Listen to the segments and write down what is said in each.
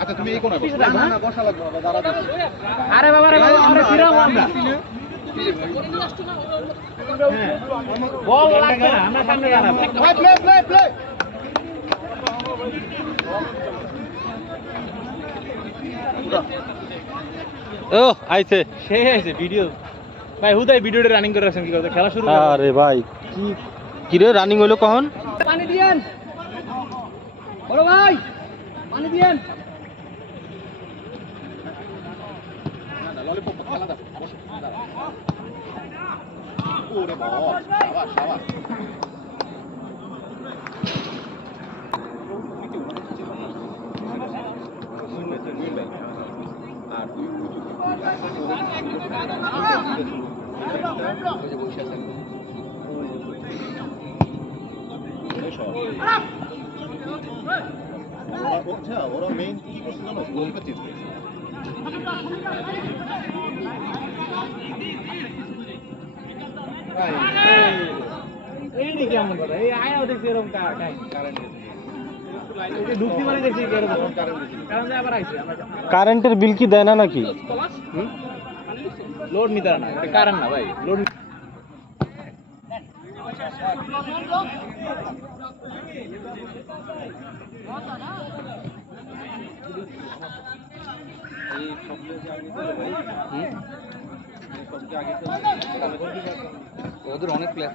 আচ্ছা তুমি এই কোণে না না বসা লাগবে বাবা দাঁড়া আরে বাবা রে বাবা আমরা ফিরাবো আমরা বল লাগবে না আমরা সামনে দাঁড়াবো প্লে প্লে প্লে ও আইছে সেই আছে ভিডিও ভাই হুদাই ভিডিওটা রানিং করে রাখছেন কি কথা খেলা শুরু আরে ভাই কি রে রানিং হইলো কখন পানি দিয়েন বড় ভাই পানি দিয়েন ললিপপ খেলা দাও ওরে বাবা শাবাশ শাবাশ আর তুই ওরা মেইন কি করছে জানো গোলটা চেঞ্জ করেছে এই নি কেমন কথা এই আয়ও দেখছি এরকম কারেন্ট ঢুকতে পারি দেখছি এরকম কারণ আবার আইছে কারেন্টের বিল কি দেয় না নাকি লোড নিতে না এটা কারেন্ট না ভাই লোড ওদের অনেক প্লেয়ার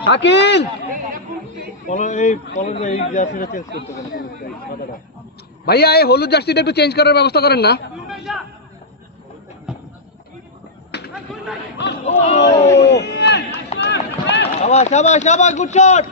শাকিল এই জার্সিটা চেঞ্জ করতে পারেন ভাইয়া এই হলুদ জার্সিটা একটু চেঞ্জ করার ব্যবস্থা করেন না শাবাশ শাবাশ শাবাশ গুড শট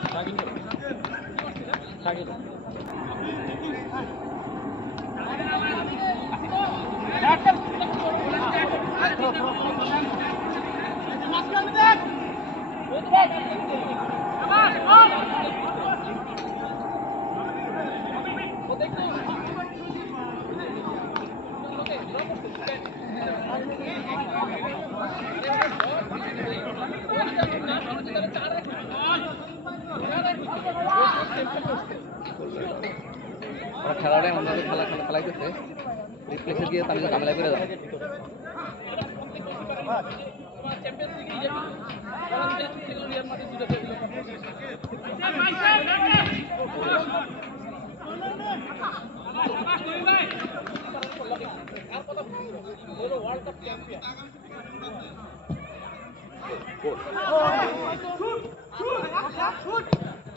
খেলাটা এমনভাবে খেলাইতেছে রিপ্লেসে দিয়ে তাহলে ঝামেলা করে যাবে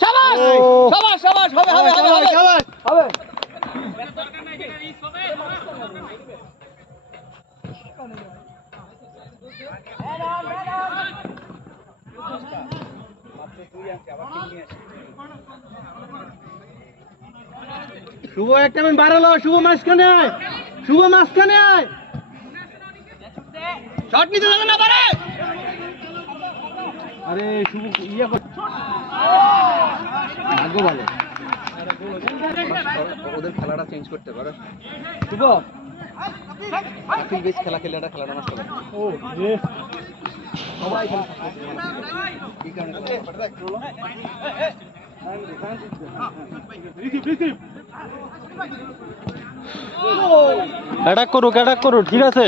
শাবাশ শাবাশ হবে হবে হবে হবে হবে শুভ একটা মিনিট বাড়ালো শুভ মাঝখানে আয় শুভ মাঝখানে আয় শট নিতে যাবে না পারে আরে শুভ ইয়া ভাগ্য ভালো ওদের খেলাটা চেঞ্জ করতে পারে শুভ তুই বেশ খেলাটা নষ্ট করে ও রে সবাই কি কারণে অ্যাটাক করুক ঠিক আছে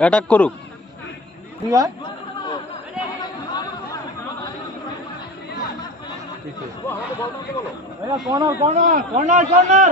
অ্যাটাক করুক ঠিক আছে corner corner corner corner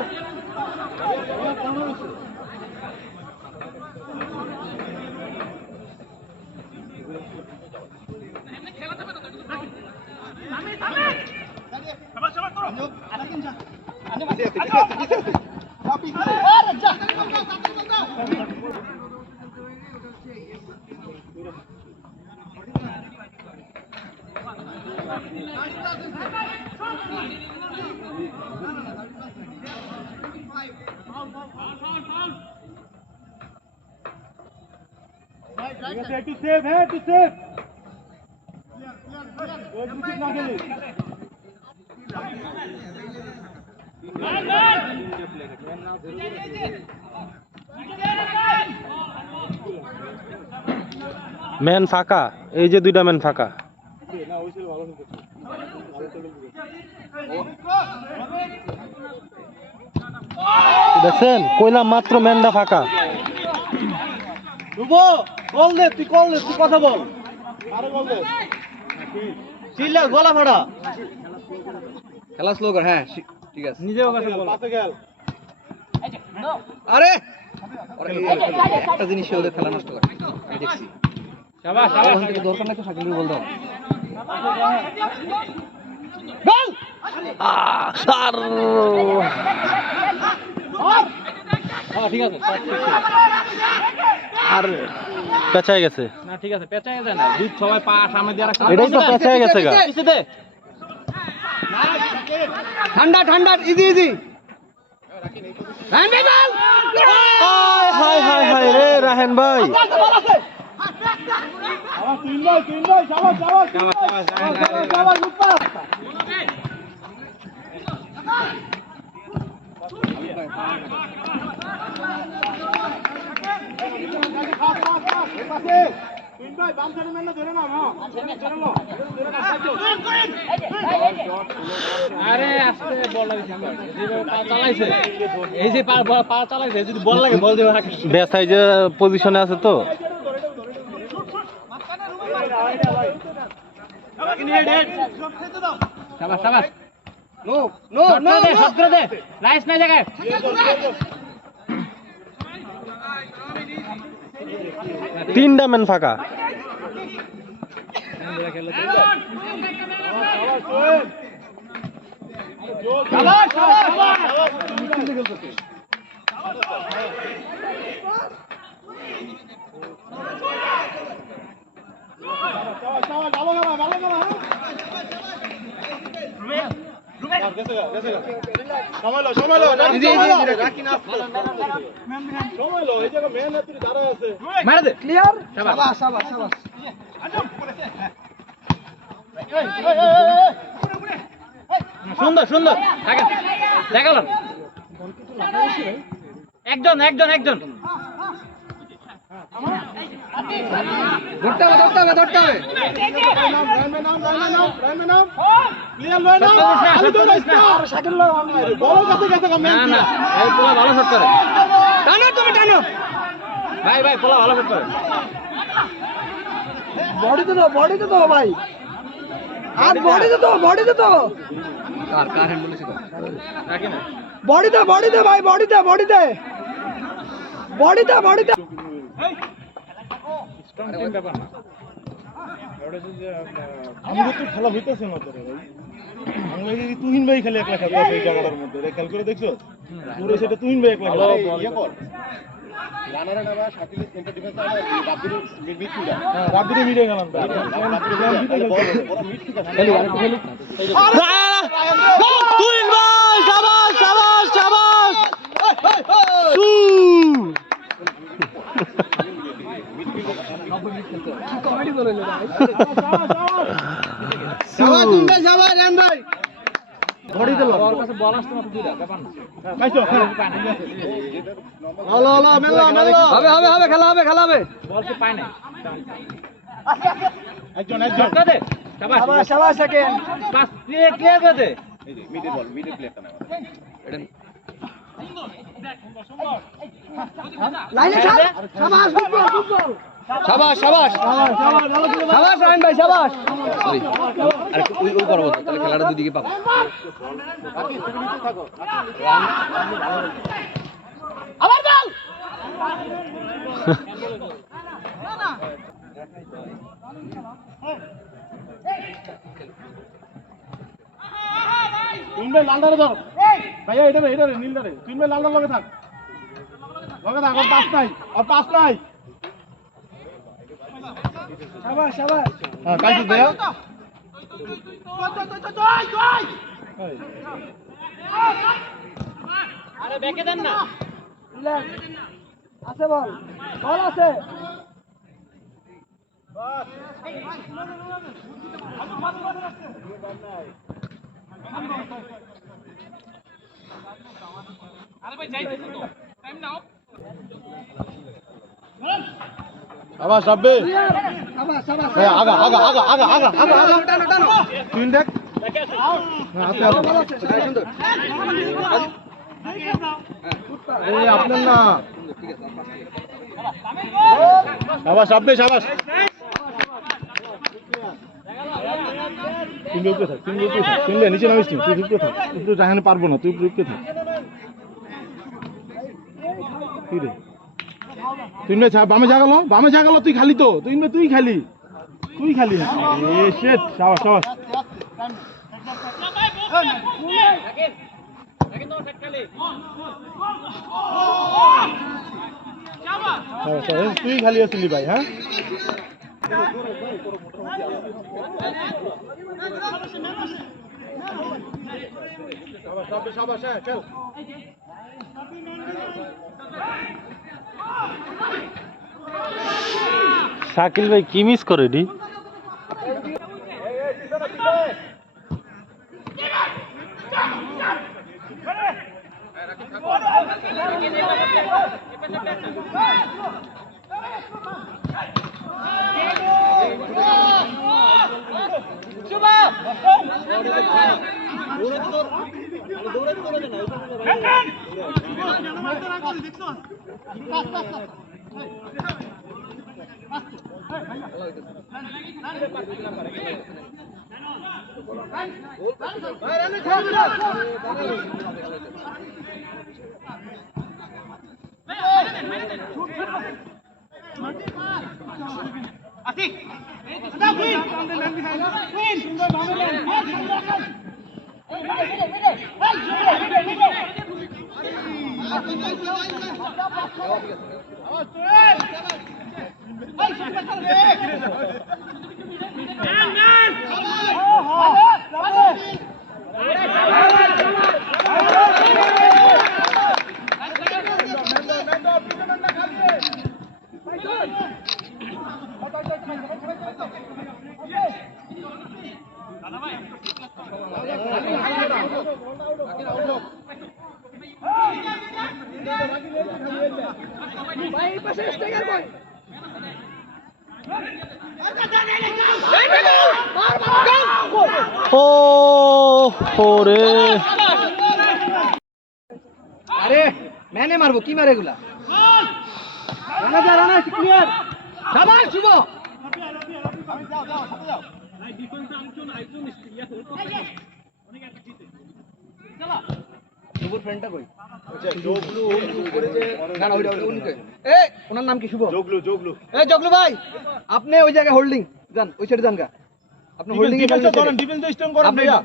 to save, hey, to save. Man ফাঁকা, এই যে দুইটা ম্যান ফাঁকা। দেখছেন, কইলাম মাত্র ম্যানটা ফাঁকা। কল দে, তুই কল দে, তুই কথা বল। চিল্লা গলা ফাড়া। খেলা স্লো কর, হ্যাঁ ঠিক আছে। নিজেও কাছে বল। আরে একটা জিনিস ওদের খেলা নষ্ট করে, আমি দেখছি। শাবাশ শাবাশ, দরকার নাই তো শাকিলকে বল দাও। গোল! স্যার ঠিক আছে, আর পেঁচায় গেছে। না ঠিক আছে, পেঁচায় যায় না। দুই সবাই পা সামনে দিয়ে রাখছে। এটাই তো পেঁচায় গেছে গা। পিছে দে। ঠান্ডা ঠান্ডা, ইজি ইজি। রাহেন ভাই বল। হায় হায় হায় রে রাহেন ভাই। আরে আস্তে বল লাগছে, যেভাবে পা চালাইছে, এই যে পা চালাইছে, যদি বল লাগে বল দেবে রাখে। বেসাই যে পজিশনে আছে তো। শাবাশ শাবাশ। নো নো নো দে, হাত করে দে। রাইস নাই জায়গায়। তিনটা ম্যান ফাঁকা। শাবাশ শাবাশ। ক্লিয়ার। শাবাশ শাবাশ শাবাশ। সুন্দর সুন্দর, দেখালাম। একজন একজন একজন ধরতে হবে ধরতে হবে ধরতে হবে। না না, এই পোলা ভালো শট করে। টানো তুমি টানো ভাই, ভাই পোলা ভালো শট করে। বডিতে তো ভাই, আর বডিতে তো কার হ্যান্ড বলেছে তো রাখি না। বডিতে ভাই, বডিতে স্ট্রং টিম ব্যাপার না। আমাদের তো খেলা হইতেছে না তো ভাই। আমরা এই তুহিন ভাই খেলে একলা খেলতে আছে এই জায়গাটার মধ্যে, খেয়াল করে দেখছো? পুরো সেটা তুহিন ভাই একলা খেলে। ইয়ে কর, রানারে না শাকিল সেন্টার ডিফেন্স আর রাব্বির মিডফিল্ডার। হ্যাঁ, রাব্বির মিডে গেলাম তো। ওরা মিড ঠিক আছে। তুহিন ভাই, শাবাশ শাবাশ শাবাশ। কমেডি করে লে ভাই। শাবাশ তুমি ভাই, শাবাশ রান ভাই। বডি দিল, ওর কাছে বল আসছে মাত্র দুইটা, ব্যাপার না। পাইছো? হলো হলো, মেলা মেলা হবে হবে হবে, খেলা হবে খেলা হবে। বল কি পায় না, একজন ধরতে দে। শাবাশ শাবাশ শাবাশ। সেকেন্ড পাস ক্লিয়ার করে দে। এই যে মিডে বল, মিডে প্লেয়ারটা না এটা লাইনে ছাড়। শাবাশ ফুটবল। শাবাশ শাবাশ শাবাশ রায়ন ভাই, শাবাশ। সরি, আরে ওই করব তো, তাহলে খেলাটা দুই দিকে পাবো। আবার বল। তুহিন ভাই লালদারে দাও ভাইয়া, এটা নীলদারে। তুহিন ভাই লালদার লগে থাক, ওর পাস নাই। শাবাশ শাবাশ। হ্যাঁ, কাইছো দেয়া। আরে ব্যাকে দেন না। আছে বল, বল আছে। আরে ভাই যাইতেছে তো, টাইম নাও। আবার সাববে আগা আগা আগা আগা আগা আগা তুই দেখ আপনার না আবার সাববে সাবাস তুই রুপকে থাক তুই রুপকে থাক তুই নিচে নামিস তুই রুপকে থাক তুই জাহানে পারবো না তুই রুপকে থাক কি রে তুই বামে জাগালো তুই খালি তো তুই খালি এ শিট সাবাস সাবাস তুই খালি আসলি ভাই হ্যাঁ সাবাস হ্যাঁ চল শাকিল ভাই কি মিস করে ডি ও ওরে আরে ম্যানে মারবো কি মারে এগুলা রানা ক্লিয়ার সাবাস শুভ শুভর ফ্রেন্ডটা কই আচ্ছা জগলু উপরে যে না না ওইটা উনকে এই ওনার নাম কি শুভ জগলু এই জগলু ভাই আপনি ওই জায়গায় হোল্ডিং যান ওই সাইডে যান গা আপনি হোল্ডিং এ করেন ডিফেন্স স্ট্রং করেন ভাইয়া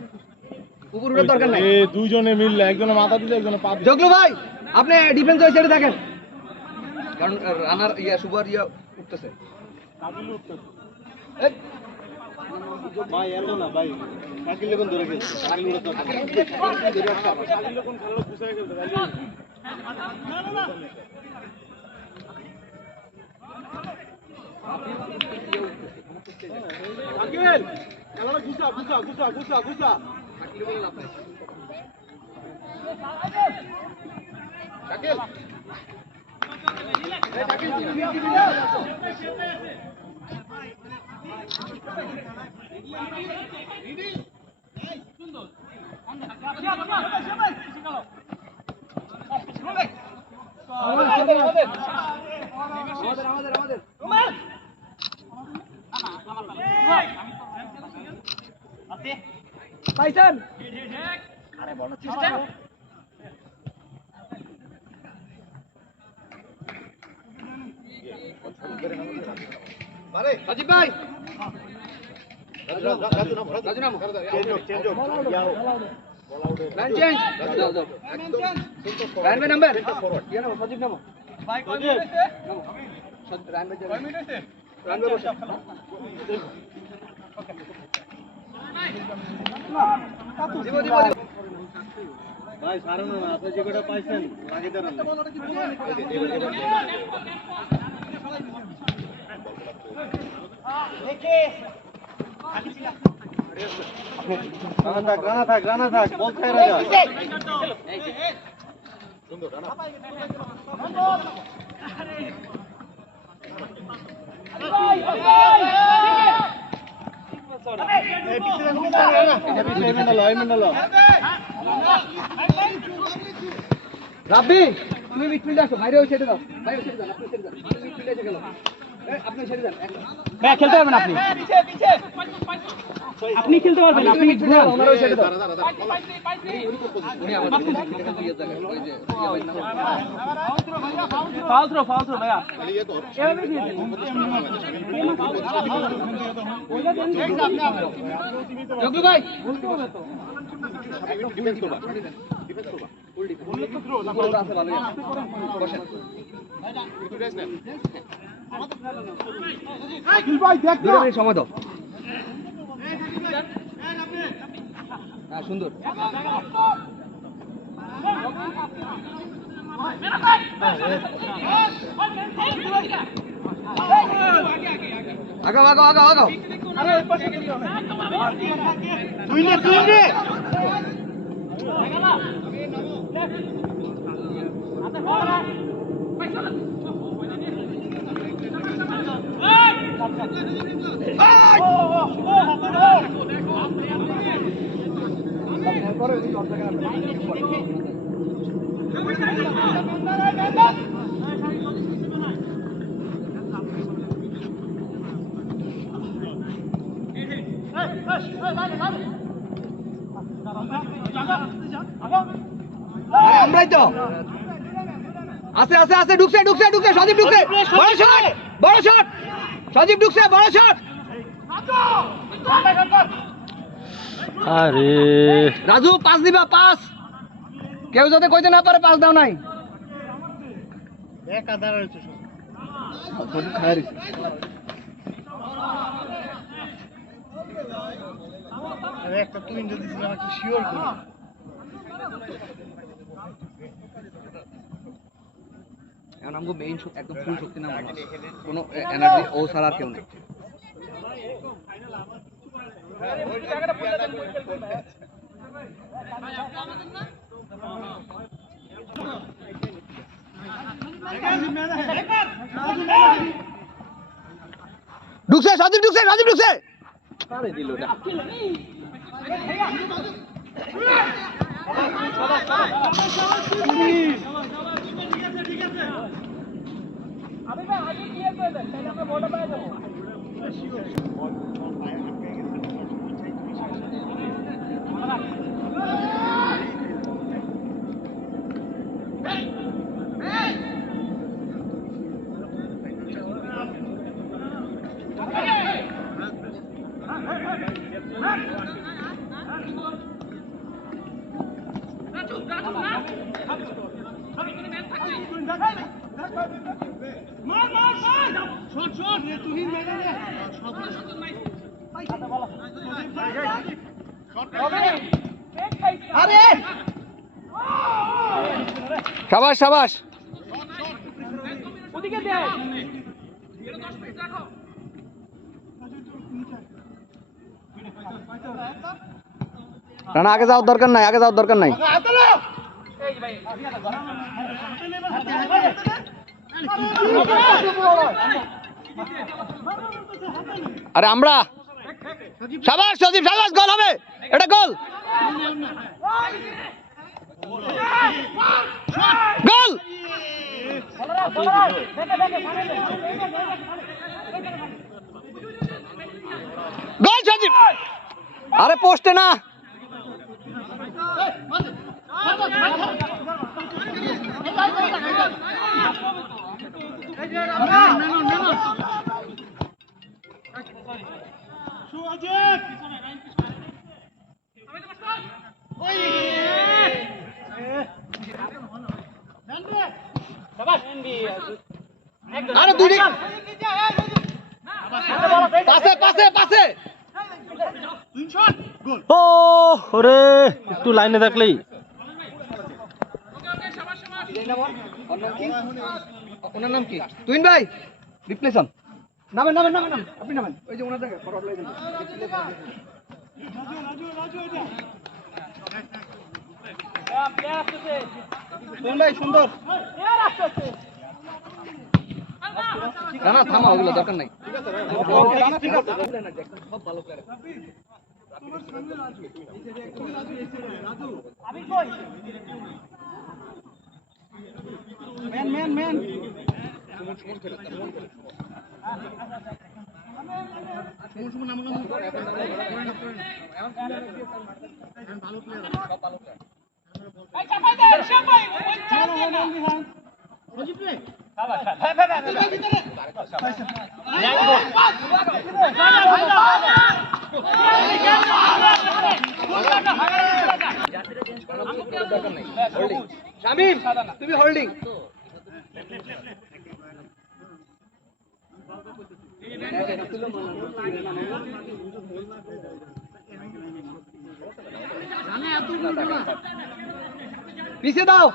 উপর উঠার দরকার নাই এই দুইজনে মিললে একজনে মাথা দিলে একজনে পা দিলে জগলু ভাই আপনি ডিফেন্স ওই সাইডে থাকেন কারণ রানার সুপার উঠতেছে এই ভাই এলো না ভাই কাকিল যখন ধরে গেছে কাকিল তো কাকিল যখন খেলা গুছায় গেছে ভাই কাকিল খেলাটা গুছা কাকিল বলে লাভ নাই কাকিল এই কাকিল পাইছেন আরে বড় চেষ্টা রাজীব ভাই রাজু নাম চেঞ্জ লাইন চেঞ্জ যাও যাও লাইন ভাই নাম্বার ইয়া নাও সজীব নামো ভাই কয় মিনিট হইছে নামো রান ভাই কয় মিনিট হইছে রান ভাই বসো দিব দিব ভাই সারা না আপনি যে কটা পাইছেন লাগে দেন দেখে রানা থাক বল খায় রাজা সুন্দর রানা রাব্বি তুমি মিডফিল্ডে আসো, বাইরে ওই ছেড়ে দাও, বাইরে ছেড়ে দাও, আপনি ছেড়ে দাও, তুমি মিডফিল্ডে এসে গেল, আপনি ছেড়ে দেন, ভাই খেলতে পারবেন আপনি, আপনি খেলতে পারবেন, আপনি ঘুরান, ওনারও ছেড়ে দাও। ফাউল থ্রো ভাইয়া, জগলু ভাই সময় দাও। হ্যাঁ সুন্দর, আগাও আগাও আগাও আগাও, আমরাই তো আছে আছে আছে, ঢুকছে ঢুকছে ঢুকছে, সজীব ঢুকছে, বড় শট বড় শট, সজীব ঢুকছে, বড় শট, আরে রাজু পাস দিবা, পাস, কেউ যাতে কইতে না পারে পাস দাও নাই, একটা তুই যদি আমাকে শিওর করি এখন আমাকে মেইন একদম ফুল শক্তি না, কোনো এনার্জি ও ছাড়া আর কেউ নেই। ঢুকছে সজীব ঢুকছে, রাজীব ঢুকছে, সাবাস সাবাস, রানা আগে যাওয়ার দরকার নাই, আগে যাওয়ার দরকার নাই, আরে আমরা সাবাস সজীব, সাবাস, গোল হবে, এটা গোল, গোল, গোল সজীব, আরে পোস্টে না, আরে দুই পাশে পাশে পাশে, ও ওরে একটু লাইনে থাকলেই, ওনার নাম কি? তুহিন ভাই রিপ্লেসন, নামেন নামেন নামেন, আপনি নামেন, ওই যে ওনার জায়গায় তুহিন ভাই সুন্দর, না না থামা, ওগুলো দরকার নাই। সব ভালো করে শামিম, তুমি হোল্ডিং। পিছে দাও।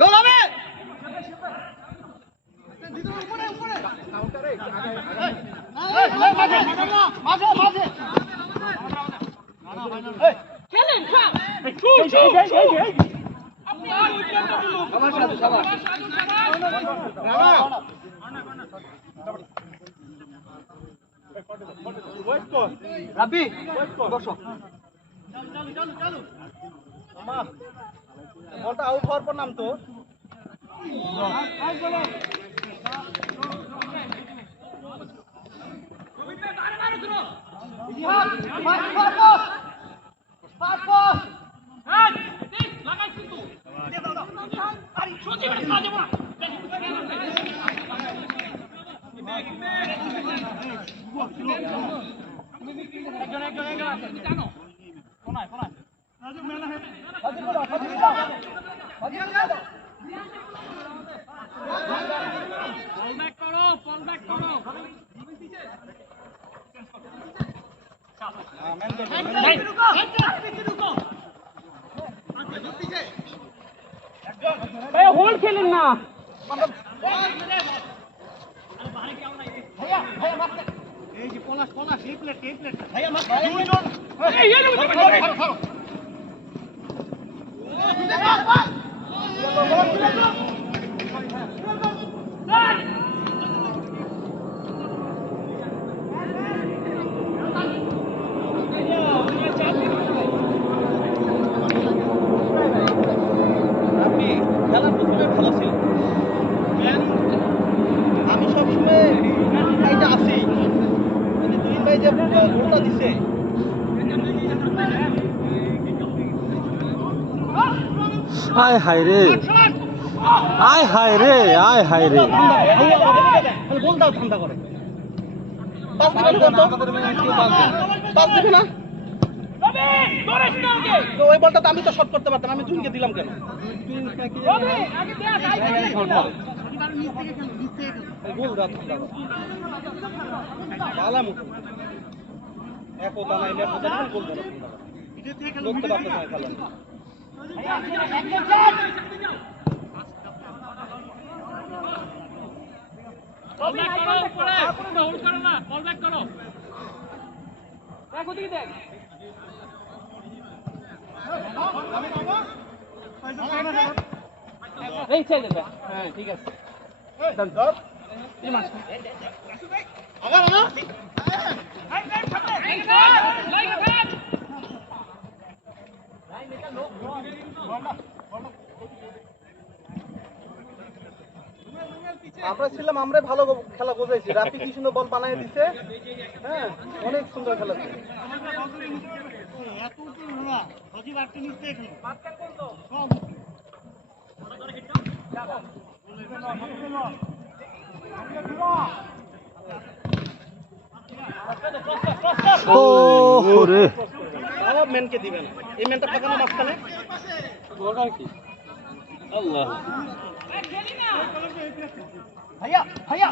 গোল হবে। আমার সাথে সবার রাব্বি বসো। বলটা আউট হওয়ার পর নাম তো হোল খেলেন না। এই যে পলাশ পলাশ এই প্লেট ভাইয়া খেলা প্রথমে ভালো ছিল। আমি সবসময় এইটা আছি তুহিন ভাই যে গোলটা দিছে আয় হায় রে, আয় হায় রে, আয় হায় রে। গোল দাও ঠান্ডা করে পাস দিবে না পাস দিবে না তো ওই বলটা তো আমি তো শট করতে পারতাম, আমি তুহিনকে দিলাম কেন? গোল দাও ঠান্ডা করে বালা মুখ একতা নাই একতা নাই গোল দাও লোকটা বাচ্চা নাই খেলা হ্যাঁ ঠিক আছে। আমরা ছিলাম, আমরা ভালো খেলা বোঝাইছি। রাফি কি সুন্দর বল বানাই দিছে, হ্যাঁ অনেক সুন্দর খেলা ছিল। ও রে, আবার মেনকে দিবেন, এই মেনটা পাকানো মাঝখানে আল্লাহ ভাইয়া ভাইয়া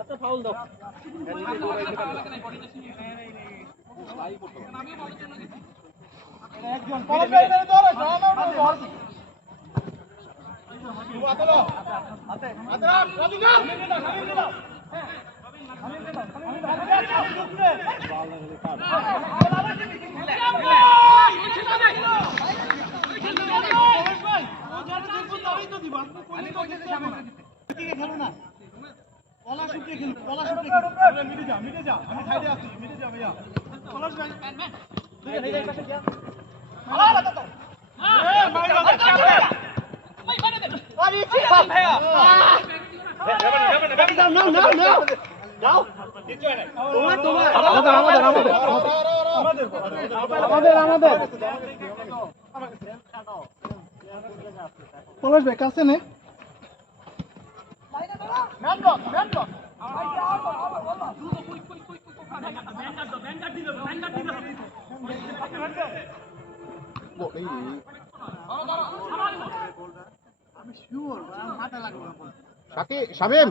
আচ্ছা ফাউল দাও পলাশ ভাই কাছে নে শামিম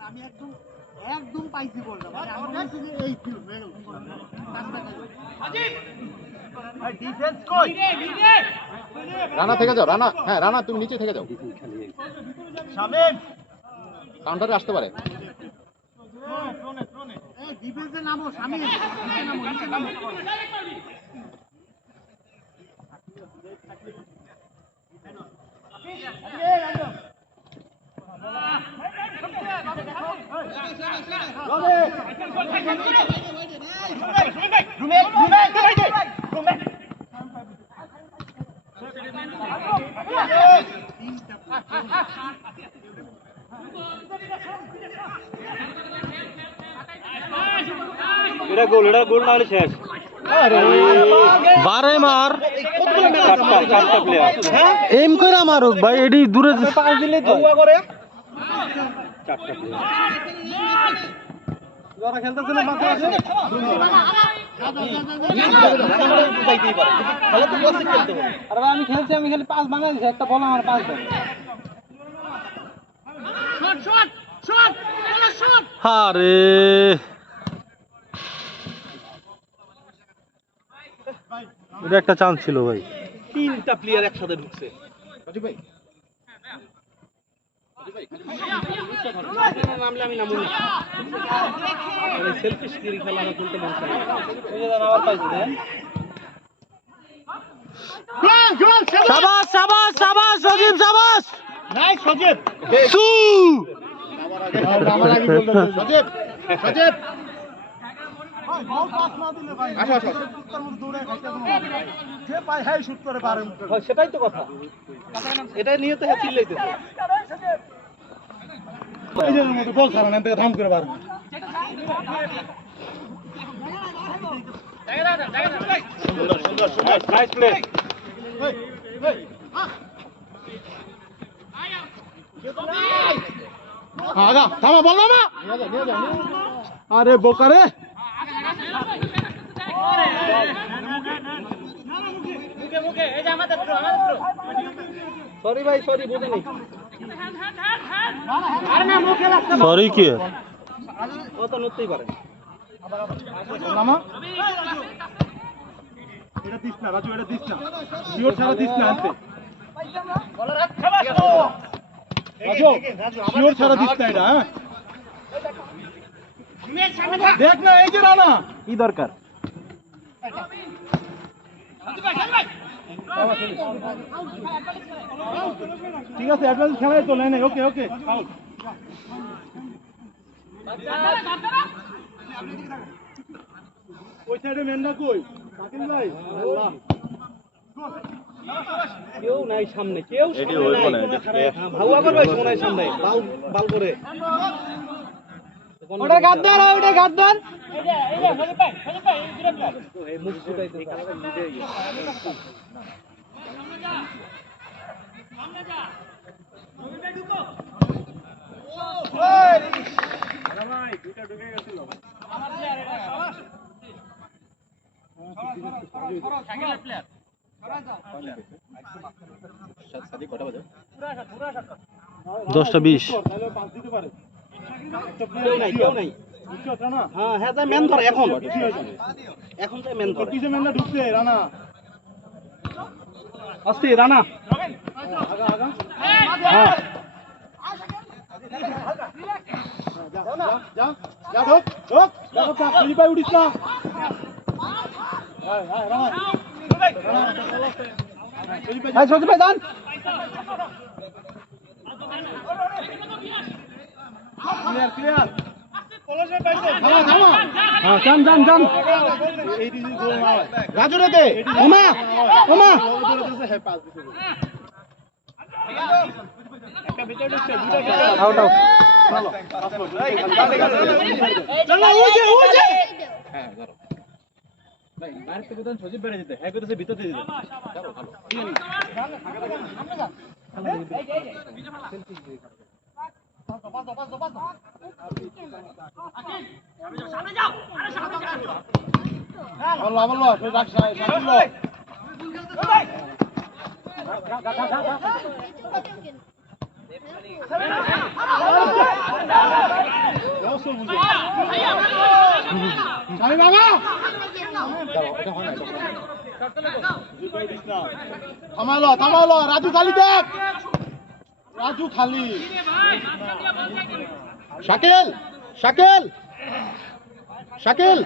আমি একদম একদম পাইছি বলটা মানে আমার মনে হচ্ছে যে এই ডিফেন্স কই রানা থেকে যাও রানা, হ্যাঁ রানা তুমি নিচে থেকে যাও, শামিম কাউন্টারে আসতে পারে। এই ডিফেন্সে নামো শামিম নিচে নামো এটা গোল না হলে শেষ বারে মার চারটা প্লেয়ার এম করে মারুক ভাই এডি দূরে পাস দিলে তো চারটা প্লেয়ার যারা খেলতেছে না মাঠে আছে আরে ভাই আমি খেলছি আমি খালি পাস ভাঙা দিছি একটা বল আমার পাস দেন আরে এটা একটা চান্স ছিল ভাই তিনটা প্লেয়ার একসাথে ঢুকছে নামলে আমি নামুন সেলফিশ গিরি খেলা আমার খেলতে মন চায় আবার পাইছি দেন শাবাশ শাবাশ শাবাশ সজীব শাবাশ নাইস সজীব সু আমার আগে বলতে সজীব সজীব বল পাস না দিলে ভাই আসো আসো কুত্তার মতো দৌড়ে খাইতে কোনো যে পায় হ্যাঁ শুট করে পারে সেটাই তো কথা এটা নিয়ে তো হ্যাঁ চিল্লাইতেছে এই যে মতো বল ছাড়া না থেকে ধাম করে বার সুন্দর সুন্দর সুন্দর নাইস প্লে আগা থামা বল না আরে বোকারে সরি ভাই সরি বুঝিনি সরি কি ও তো নড়তেই পারে নামা এটা দিস না রাজু এটা দিস না শিওর ছাড়া দিস না আনতে রাজু শিওর ছাড়া দিস না এটা হ্যাঁ দেখ না এই যে রানা কি দরকার ঠিক আছে অ্যাডভান্স খেলায় তো লাইনে ওকে ওকে ওই সাইডে মেনটা কই শাকিল ভাই আল্লাহ কেউ নাই সামনে কেউ ভাউয়া করবে সোনার সামনে বাল বাল করে ওটা গাদ্দার ওটা গাদ্দার এই মুখ ফুটাইতে সামনে যা সাদিক কটা বাজে? 10:20 তাহলে পাস দিতে পারে। একটা কেউ নাই, কেউ নাই। বুঝছো রানা? হ্যাঁ হ্যাঁ তাই মেন ধর এখন কিছু হয়েছে না। এখন তাই মেন ধর তোর পিছে মেনটা ঢুকছে রানা। আস্তে রানা আগা আগা। হ্যাঁ যা যা যা ঢোক ঢোক। দেখো তা খালি পায়ে উঠিস না। হ্যাঁ হ্যাঁ রানা। খালি পায়ে ভাই সজি ভাই যান ক্লিয়ার ক্লিয়ার। কলেজে পাইছো। থামা থামা। হ্যাঁ যান যান যান এই দিদি গোল না হয়। রাজু রে দে। ওমা ওমা ধরে দিছে হে পাস দিছে। একটা ভিতর ঢুকছে দুটো আউট আউট ভালো। চলো উঠে উঠে হ্যাঁ ধরো। ভাই বাইরে থেকে তো সজীব বেড়ে যেতে। হ্যাঁ কইতেছে ভিতর দিয়ে দিতে। চলো ভালো। বলো বলো তুই রাখ সাইড লো। আমি বাবা থামালো থামালো রাজু খালি দেখ রাজু খালি শাকিল শাকিল শাকিল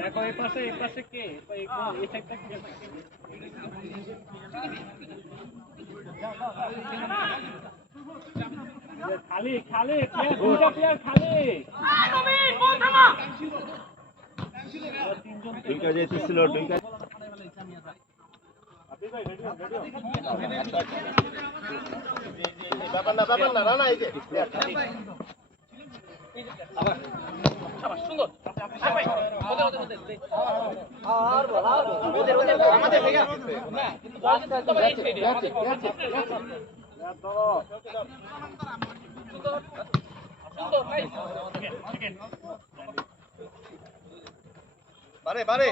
দেখো এই পাশে কে এই সাইডটা কে খালি খালি প্লেয়ার দুটো প্লেয়ার খালি নবীন বল থামা দুইটা যেতেছিল দুইটা ব্যাপার না রানা এই যে সুন্দর আমাদের ভেঙে না কিন্তু বল তো এই সাইডে সুন্দর ভাই বারে বারে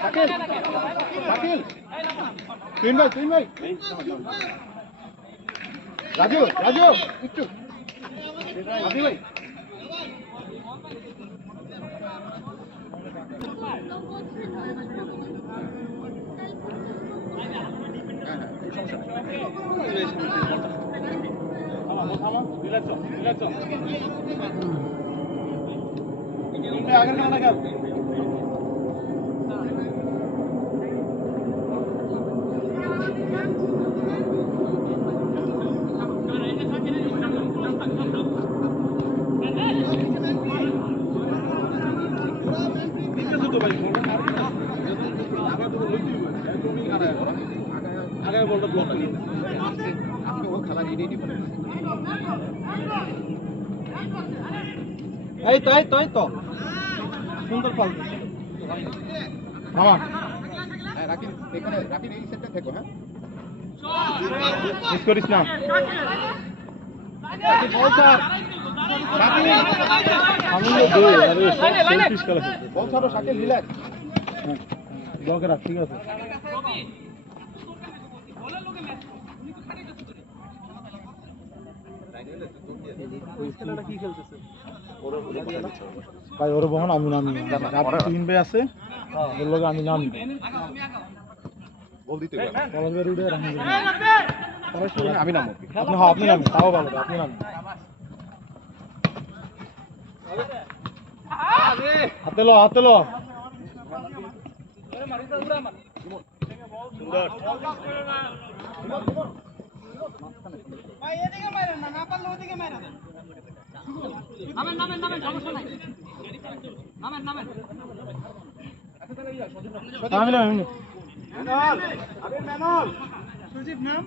শাকিল তিন ভাই রাজু রাজু একটু রাজু ভাই আগের খেলাটা খেল আগে বলটা ব্লক লাগিয়ে আজকে ও খেলা এটাই ডিফারেন্স এই তো সুন্দর পাল মামা হ্যাঁ রাকিব এখানে রাকিব এই সেটটা থেকো হ্যাঁ মিস করিস না রাকিব বল স্যার রাকিব আমি দে আরে সেলফিশ খেলা বল স্যার শাকিল রিল্যাক্স ব্লকে রাখ ঠিক আছে ভাই ওর বহন আমি নামি তিন ভাই আছে ওর লগে আমি নামি বল দিতে কলেজের উড়ে রাখি আমি নামো আপনি হ্যাঁ আপনি নামি তাও ভালো আপনি নামি হাতে লো নামেন নামেন নামেন সমস্যা নাই নামেন নামেন সুজিত নাম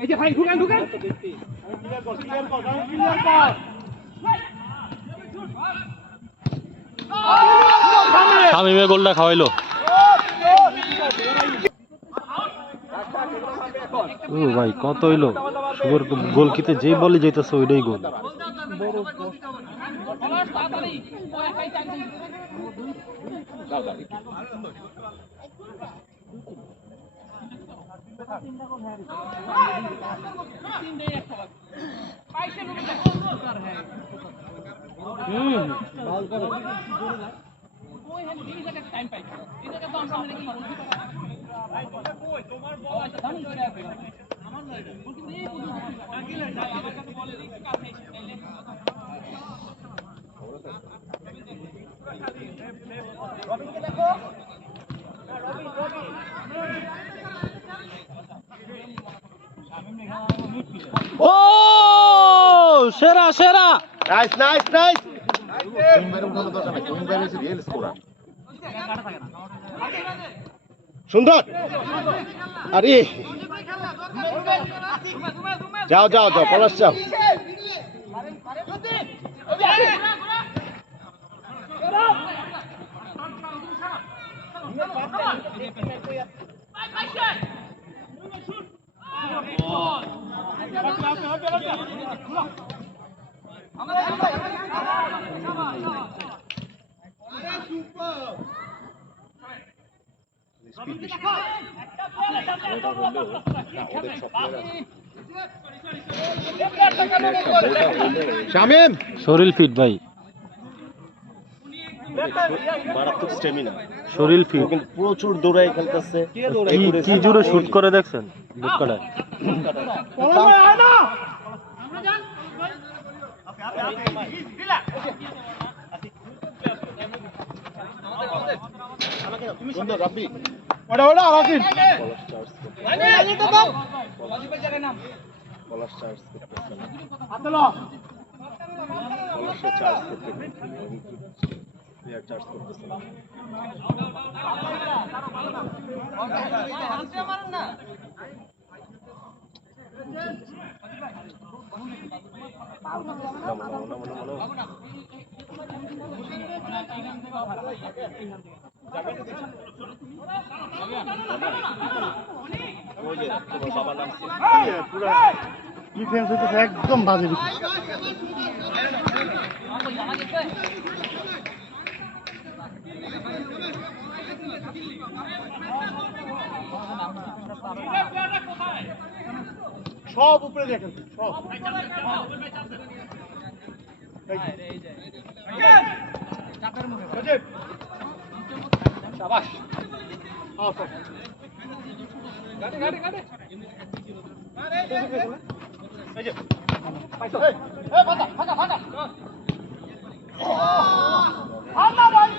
এই যে ভাই ঢুকেন ঢুকেন শামিমে গোলটা খাওয়াইলো। ও ভাই কত হইলো? শুভর গোল কিতে যেই বলে যাইতেছে ওইটাই গোল। ও সেরা সেরা নাইস নাইস নাইস সুন্দর। আরে যাও যাও যাও পলাশ যাও। শামিম শরীর ফিট ভাই, মারাত্মক স্ট্যামিনা, শরীর ফিট। কিন্তু প্রচুর দৌড়াই খেলতেছে। কি জোরে শুট করে দেখছেন বুককাটায়। সুন্দর রাব্বি ওটা ওটা রাকিন পলাশ চার্জ করতেছে না। আতলো পলাশে চার্জ করতে প্লেয়ার চার্জ করতেছে না। নামো, নামো, নামো, নামো। ওই যে তোমার বাবা নামছে। পুরো ডিফেন্স হইতেছে একদম বাজে ডিফেন্স। সব উপরে দেখেন সব। শাবাশ। গাড়ি গাড়ি গাড়ি। এই যে পাইছো। এই ফাটা ফাটা ফাটা। আল্লাহ ভাই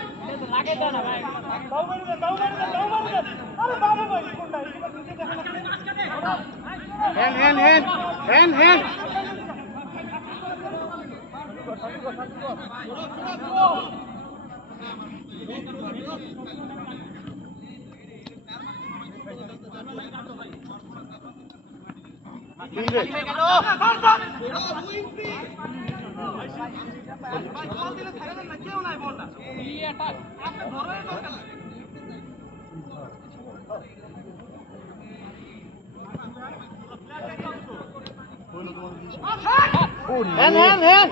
লাগে দেন না ভাই। দাও মারি দেন দাও মারি দেন দাও মারি দেন। আরে বাবা ভাই কোনটা এটা নিচে দেখেন না। Hand hand hand hand hand. হ্যান হ্যান হ্যান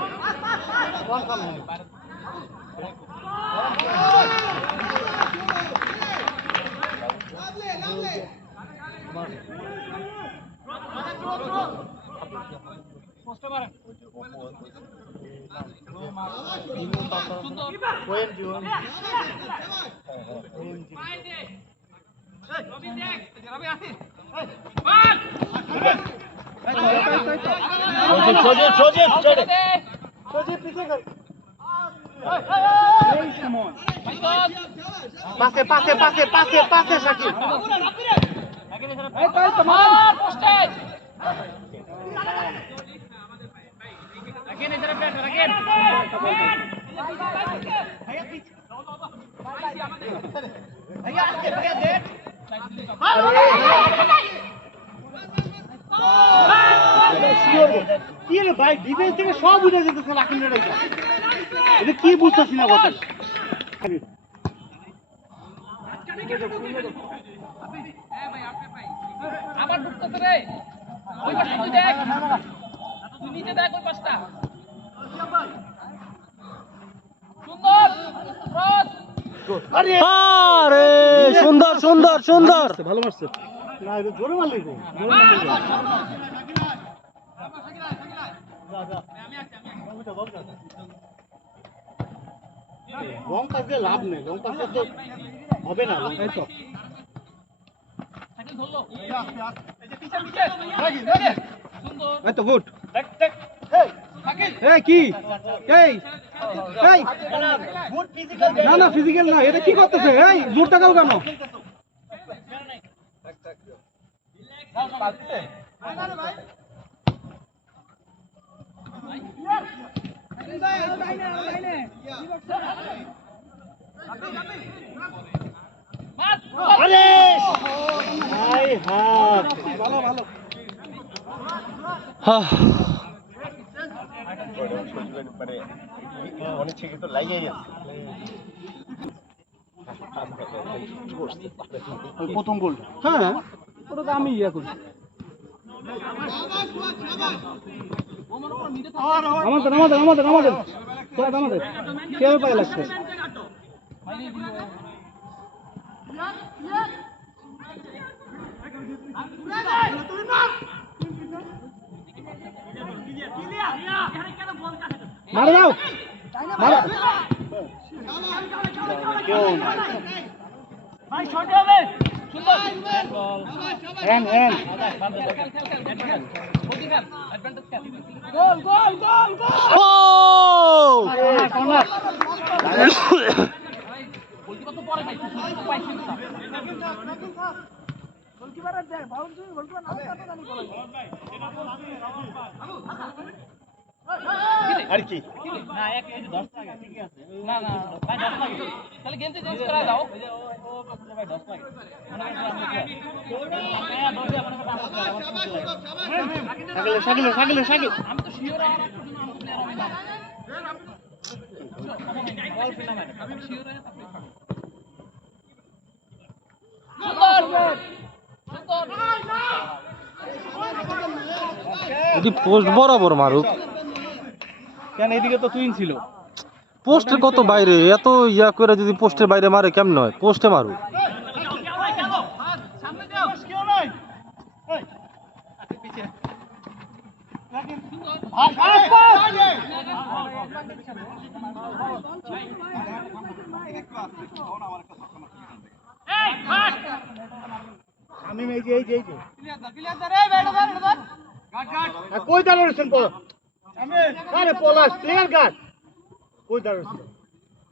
পাশে পাশে পাশে পাশে পাশে শাকিব কি রে ভাই ডিফেন্স থেকে সব উঠে যেতেছে রাকিব রে এটা কি বুঝতেছি না কথা আবার ঢুকতেছে রে ওই পাশে তুই দেখ তুই নিচে দেখ ওই পাশটা সুন্দর ক্রস আরে আরে সুন্দর সুন্দর সুন্দর ভালো মারছে না এটা জোরে মারলি তো লং পাস দিয়ে লাভ নেই লং পাস তো হবে না এই তো সাইকেল ধরলো এই যে পিছে পিছে সুন্দর এই তো গুড দেখ দেখ এই সাইকেল এই কি এই এই গুড ফিজিক্যাল না না ফিজিক্যাল না এটা কি করতেছে এই জোর টাকাও কেন আরে হাই হাত ভালো ভালো অনেক ছেকে তো লাগিয়ে গেছে ওই প্রথম গোলটা হ্যাঁ ওটা তো আমি ইয়া করি আমাদের আমাদের আমাদের আমাদের তোরা আমাদের কেউ পায়ে লাগছে মারে দাও মারে কেউ না ভাই শট হবে সুন্দর হ্যান হ্যান গোল গোল গোল গোল ও কর্নার গোলকিপার তো পরে পাইছে সুযোগ পাইছে না গোলকিপারের দেখ বাউন্ডারি গোলকিপার না কাটে জানি গোল আর কি না এক এই যে 10 লাগে ঠিকই আছে না না ভাই 10 লাগে তাহলে গেমতে চেঞ্জ করা দাও ভাই 10 লাগে শাকিল শাকিল শাকিল আমি তো শিওর আমার প্লেয়ার আমি না বল ফিনা মানে আমি শিওর হয়ে তারপরে যদি পোস্ট বরাবর মারুক কেন এদিকে তো টুইন ছিল পোস্টের কত বাইরে এত ইয়া করে যদি পোস্টের বাইরে মারে কেমন হয় পোস্টে মারুক সামনে যাও কেউ নাই এই পিছে আমি এই যে কই দাঁড়াচ্ছেন আরে পলাশ প্লেয়ার গার্ড কই দাঁড়াচ্ছেন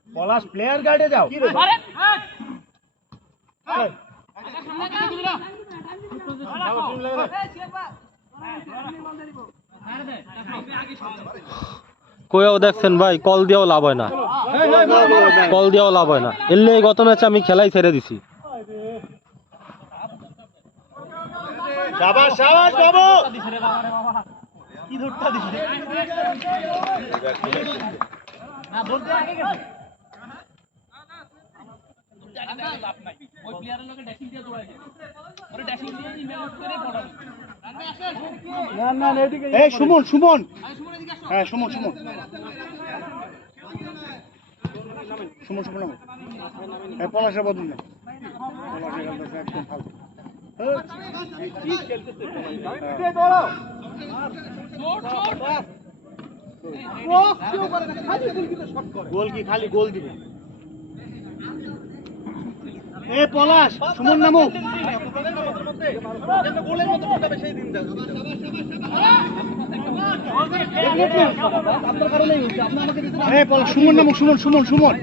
পলাশ প্লেয়ার গার্ডে যাও কি রে কইও দেখছেন ভাই কল দিয়েও লাভ হয় না কল দিয়েও লাভ হয় না এলে গত ম্যাচে আমি খেলাই ছেড়ে দিছি শাবাশ শাবাশ বাবু কি ধরতা দিছে না বলতে আগে গেছে লাভ নাই ওই প্লেয়ারের লগে ড্যাশিং দিয়ে দৌড়ায় ওরে ড্যাশিং দিয়ে ইমেল করে পড়াবে না এদিকে এই সুমন হ্যাঁ সুমন নাম এই পলাশের বদল না পলাশের কাছে একদম ফালতু কি খেলতেছে দৌড়াও গোল কি খালি গোল দিবে এ পলাশ সুমন নামো গোলের মতো পড়বে সেই দিন আপনার কারণেই হচ্ছে আপনি আমাকে দিতে এ পলাশ সুমন নামো সুমন ওয়েট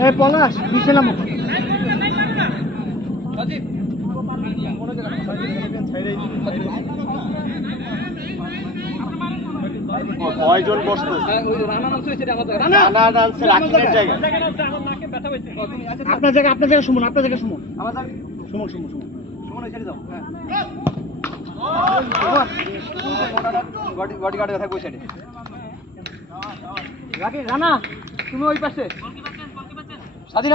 এ পলাশ নিচে নামো কয়জন বসতো রানা ডান্সের রাকিবের জায়গা আপনার জায়গা সুমন সুমন এখানে যাও বডি গার্ডে থাকবো সাইডে রানা তুমি ওই পাশে স্বাধীন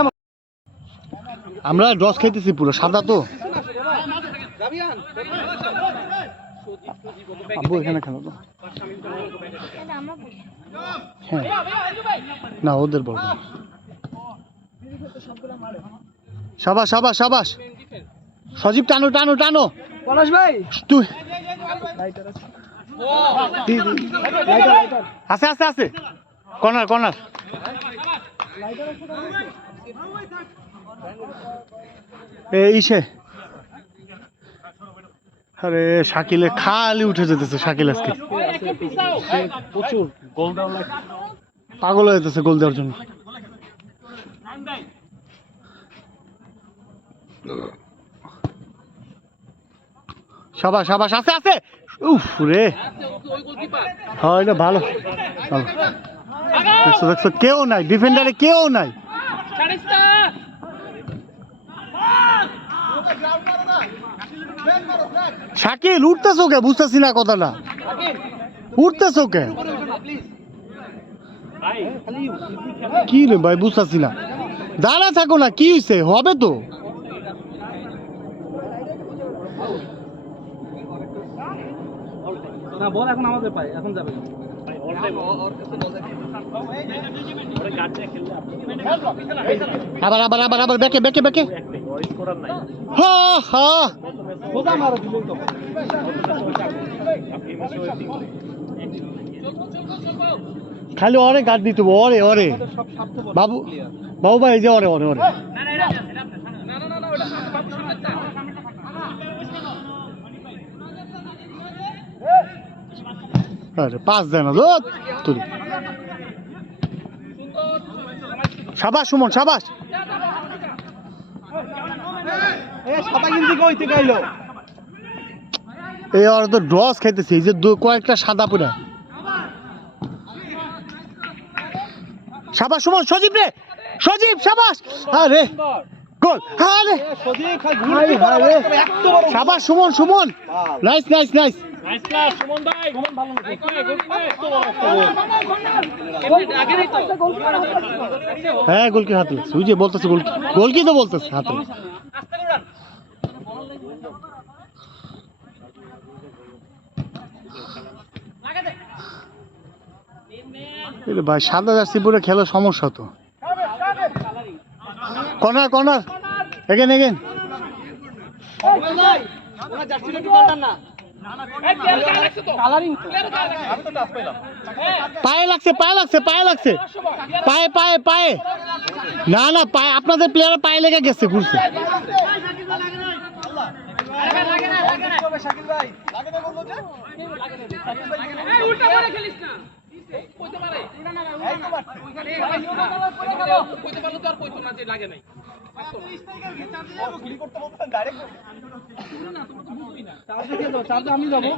আমরা রস খাইতেছি পুরো সাদা তো আব্বু এখানে খেলো তো হ্যাঁ না ওদের বল সাবাস সজীব টানো পলাশ ভাই তুই আছে কর্নার ইসে আরে শাকিলে খালি উঠে যেতেছে শাকিল আজকে প্রচুর গোল দেওয়া পাগল হয়ে যেতেছে গোল দেওয়ার জন্য সাবাস আছে উফ রে হ্যাঁ এটা ভালো দেখছো কেউ নাই ডিফেন্ডারে কেউ নাই শাকিল উঠতেছো কে বুঝতেছি না কথাটা উঠতেছো কে কি রে ভাই বুঝতেছি না দাঁড়া থাকো না কি হয়েছে হবে তো না বল এখন আমাদের পায় এখন যাবে আবার বেকে হ্যাঁ খালি অরে গার্ড দিতে ওরে বাবু ভাই এই যে ওরে আরে পাস দেয় না তুই সাবাস সুমন সাবাস এই ওরা তো ড্রস খাইতেছে এই যে কয়েকটা সাদা পুরা সাবাস সুমন সজীব সাবাস আরে গোল আরে সাবাস সুমন নাইস সুমন ভাই হ্যাঁ গোলকি হাতে লাগছে ওই যে বলতেছে গোলকি তো বলতেছে হাতে ভাই সাদা জার্সি পরে খেলা সমস্যা তো কর্নার এগেন পায়ে লাগছে পায়ে না পায়ে আপনাদের প্লেয়ার পায়ে লেগে গেছে ঘুরছে আমি যাবো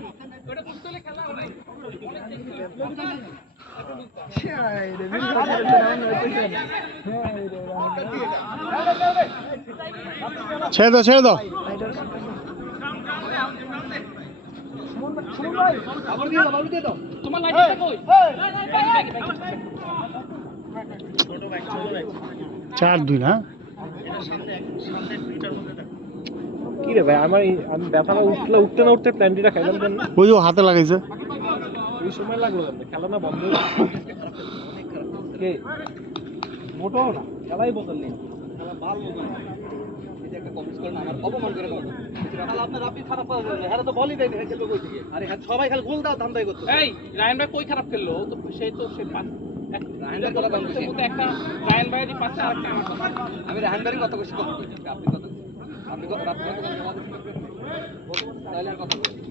ছেড়ে দাও তোমার লাইটটা কই 4-2 না কি রে ভাই আমি ব্যথাটা উঠতে না উঠতে প্ল্যান্টিটা খাইলাম কেন ওই ও হাতে লাগাইছে ওই সময় লাগলো কেন খেলা না বন্ধ কে মোটাও না খেলাই বদল নেই খেলা বাল বদল এই যে একটা কমেন্টস করেন আমার অপমান করে কথা খেলা আপনার রাব্বি খারাপ করে না হ্যাঁ তো বলই দেয় না খেলবে কই থেকে আরে হ্যাঁ সবাই খালি গোল দাও ধান্দাই করতে এই রায়ন ভাই কই খারাপ খেললো তো সে রায়ন ভাই কথা বলছি একটা রায়ন ভাইয়েরই পাশে আরেকটা আমার কথা আমি রায়ন ভাইয়ের কথা কইছি আপনি কথা আপনি কথা রাব্বি কথা তাহলে আর কথা বলছি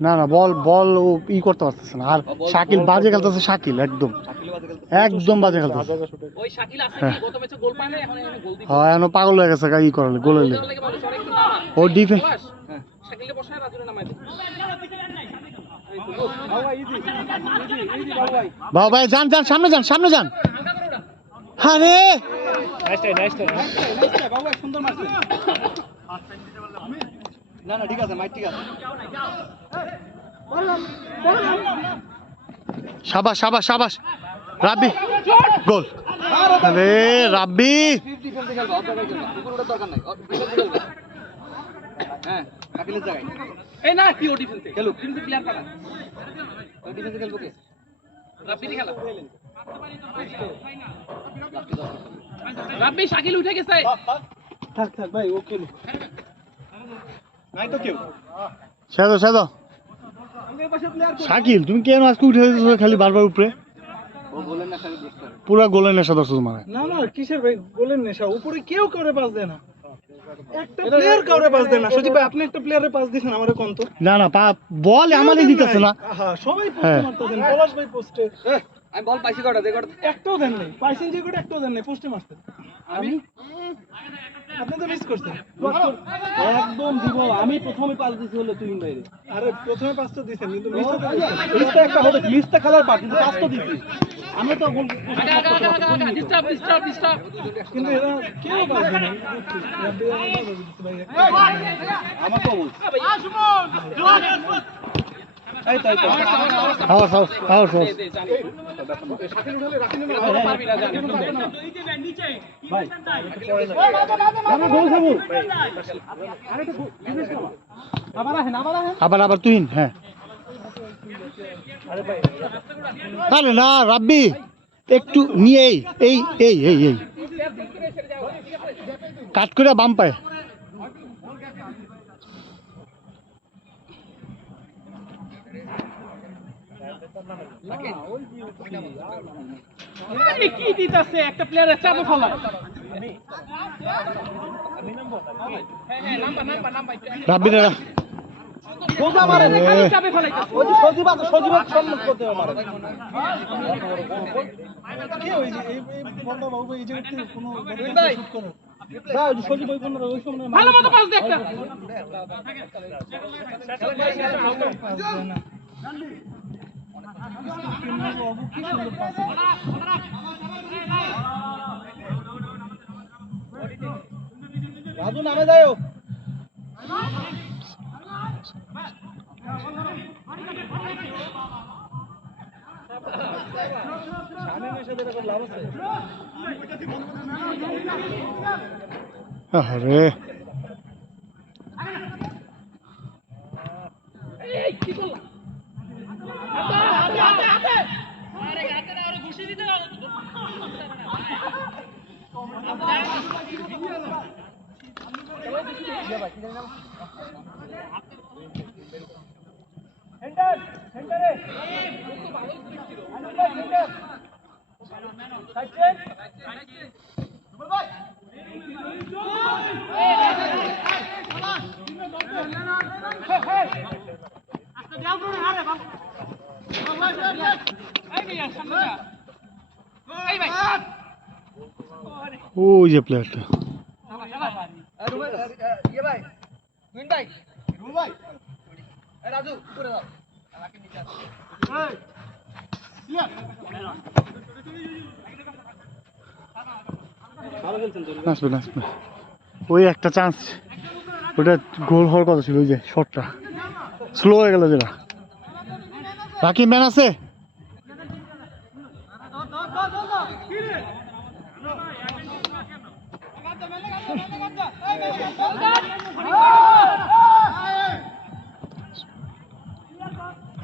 না বল ও ই করতে পারতেছে না আর শাকিল বাজে খেলতেছে শাকিল একদম বাজে খেলতেছে ওই শাকিল আছে কি গত ম্যাচে গোল পায় না এখন গোল দিবে হ্যাঁ এনো পাগল হয়ে গেছে ই করালে গোলে লেগে লাগে বলে সরে একটু নামা ও ডিফেন্স শাকিলকে বসায় রাজুরে নামাই দে বাবা ভাই যান সামনে যান আরে নাইস ট্রাই বাবু সুন্দর মারছে না ঠিক আছে মাইক ঠিক আছে শাবাশ রাব্বি গোল আরে রাব্বি ডিফেন্সে খেলবা অত টাকা খেলবা উপরে দরকার নাই ডিফেন্সে খেলবা হ্যাঁ শাকিলের জায়গায় এই না কি ও ডিফেন্সে খেলুক ডিফেন্সে প্লেয়ার কাটা ওই ডিফেন্সে খেলবো কে রাব্বি খেলা রাব্বি শাকিল উঠে গেছে থাক ভাই ও খেলুক নাই তো কেউ সেদো শাকিল তুমি কেন আজকে উঠে গেছো খালি বারবার উপরে ও বলেন না খালি বুঝতে পুরা গোলের নেশা ধরছো তোমার না কিসের ভাই গোলের নেশা উপরে কেউ কাউরে পাস দেয় না একটা প্লেয়ার কাউরে পাস দেয় না সজীব ভাই আপনি একটা প্লেয়ারে পাস দিছেন আমারে কোন তো না বল আমারই দিতেছে না হ্যাঁ সবাই হ্যাঁ। পোস্টে মারতেছেন পলাশ ভাই পোস্টে আমি বল পাইছি কটা দেখো একটাও দেন নাই পাইছেন যে কোটা একটাও দেন নাই পোস্টে মারতেন আমি আপনি তো মিস করছেন একদম দিব আমি প্রথমে পাস দিছি হলো তুই বাইরে আরে প্রথমে পাস তো দিছেন কিন্তু মিস তো মিসটা একটা হবে মিসটা খেলার পার্ট কিন্তু পাস তো দিছি আমি তো গোল ডিস্টার্ব কিন্তু এরা কেউ পাস দেয় না আমার তো বল এই তাই তো হাউস শাকিল উঠালে রাখি না পারবি না জানি ভাই আমরা গোল খাবো আবার তুই হ্যাঁ আরে না রাব্বি একটু নিয়ে এই কাট করে বাম পায় কি দিতাছে একটা প্লেয়ারের চাপে ফলায় রাব্বি রে বোঝা মারে চাপে ফলাইতাছে ওই যে সজীব আছে সজীব সম্মুখ করতে মারে কে ওই যে এই বন্ধ বাবু এই যে কোনো ভাই শুট করে ভাই ওই যে সজীব ওই কোন ওই সময় ভালো মতো পাস দে একটা রাজু নামে যাও আরে এই কি করলা আরে গাতে না ওরে ঘুষি দিতে না সেন্টারে ওই যে প্লেয়ারটা ये भाई विन भाई रूल भाई ए राजू पूरे जाओ आके नीचे আসবে না আসবে ওই একটা চান্স ওটা গোল হওয়ার কথা ছিল ওই যে শটটা স্লো হয়ে গেল যেটা বাকি ম্যান আছে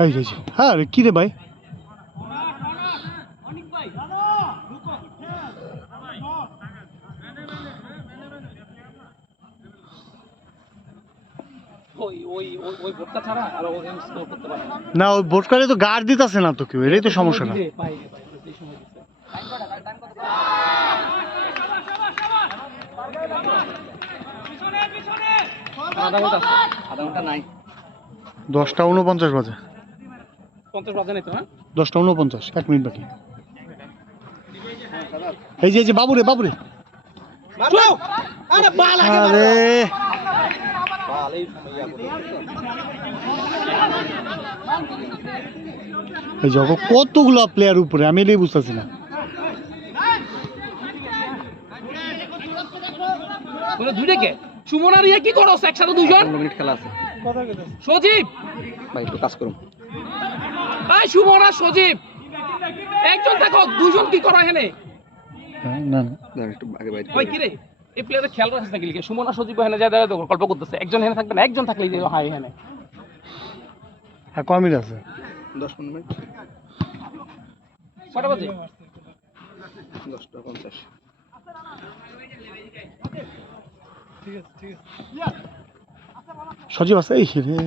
এই যে হ্যাঁ রে কি রে ভাই ওই ওই ওই ওই ভোটটা ছাড়া আর ও স্কোর করতে পারে না। না ওই ভোটকারে তো গার্ড দিতেছে না তো কেউ এটাই তো সমস্যা না দিলে পাই পাই এই সময় দিচ্ছে। आधा घंटा नहीं 10:49 বাজে 50 বাজে নাই তো না 10:49 1 মিনিট বাকি এই যে বাবুরে বাবুরে আরে বাল আগে আরে এই যে কতগুলো প্লেয়ার উপরে আমি এটাই বুঝতেছি না বলে দুইটা কে সুমন আর ইয়া কি করছ একসাথে দুইজন 15 मिनट खेला আছে কথা কইতাছ সজীব ভাই একটু কাজ করুন এই সুমন আর সজীব একজন থাকো দুইজন কি করা এখানে হ্যাঁ, না না দাঁড়া একটু আগে বাইরে ওই কি রে এই প্লেয়ারের খেয়াল রাখিস না কি লিখে সুমন আর সজীব এখানে যা দেখা গল্প করতেছে একজন এখানে থাকবে না একজন থাকলেই যে হাই এখানে আর কয় মিনিট আছে 10-15 মিনিট কটা বাজে 10:50 সজীব আছে এই রে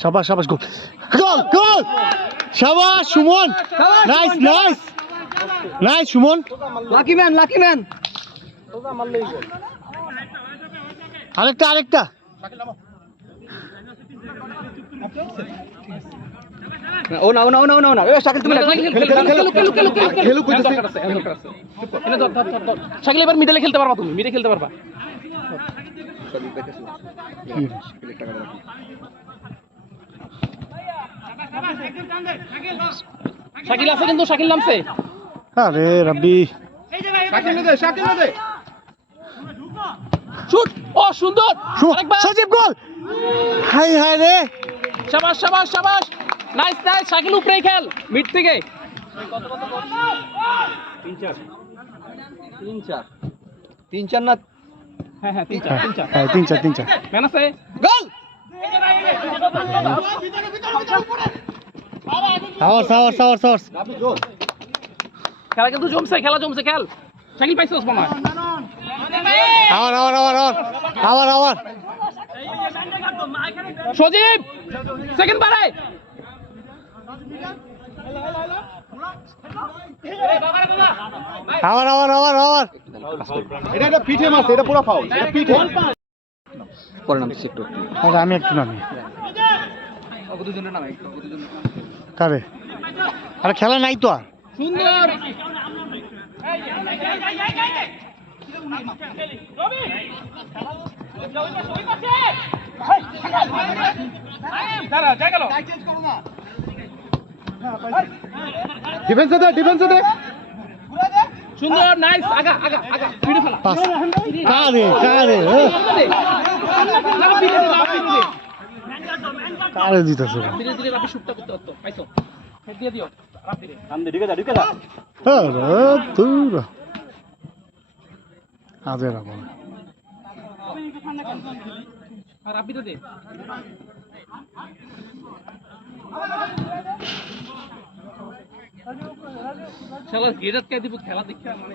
শাবাশ শাবাশ গোল গোল গোল শাবাশ Suman nice nice nice Suman lucky man আরেকটা আরেকটা ও না এ শাকিল তুমি খেলু কইতেছে এনে ধর শাকিল এবার মিডলে খেলতে পারবা তুমি মিডে খেলতে পারবা শাকিল আছে কিন্তু শাকিল নামছে আরে রাব্বি শুট ও সুন্দর আরেকবার সজীব গোল হাই হাই রে শাবাশ শাবাশ শাবাশ নাইস নাইস শাকিল উপরে খেল মিড থেকে 3-4 না হ্যাঁ হ্যাঁ 3-4 হ্যাঁ 3-4 ম্যান আছে গোল সাওয়ার্স খেলা কিন্তু জমছে খেল শাকিল পাইছস মনে হয় আবার সজীব সেকেন্ড বারে আবার এটা একটা পিঠে মাছ এটা পুরো ফাউল এটা পিঠে পরে নামছি একটু আরে আমি একটু নামি দুজনের নামে একটু দুজন কারে আরে খেলা নাই তো আর সুন্দর ডিফেন্সে দে সুন্দর নাইস আগা ফিরে ফেলা পাস কারে কারে দিতেছে ধীরে ধীরে রাবি শুটটা করতে হতো পাইছো হেড দিয়ে দিও রাবিরে আরে তুই আজে রাবো আর রাবিরে দে শালা গেরাত কে দিব খেলা দেখে মানে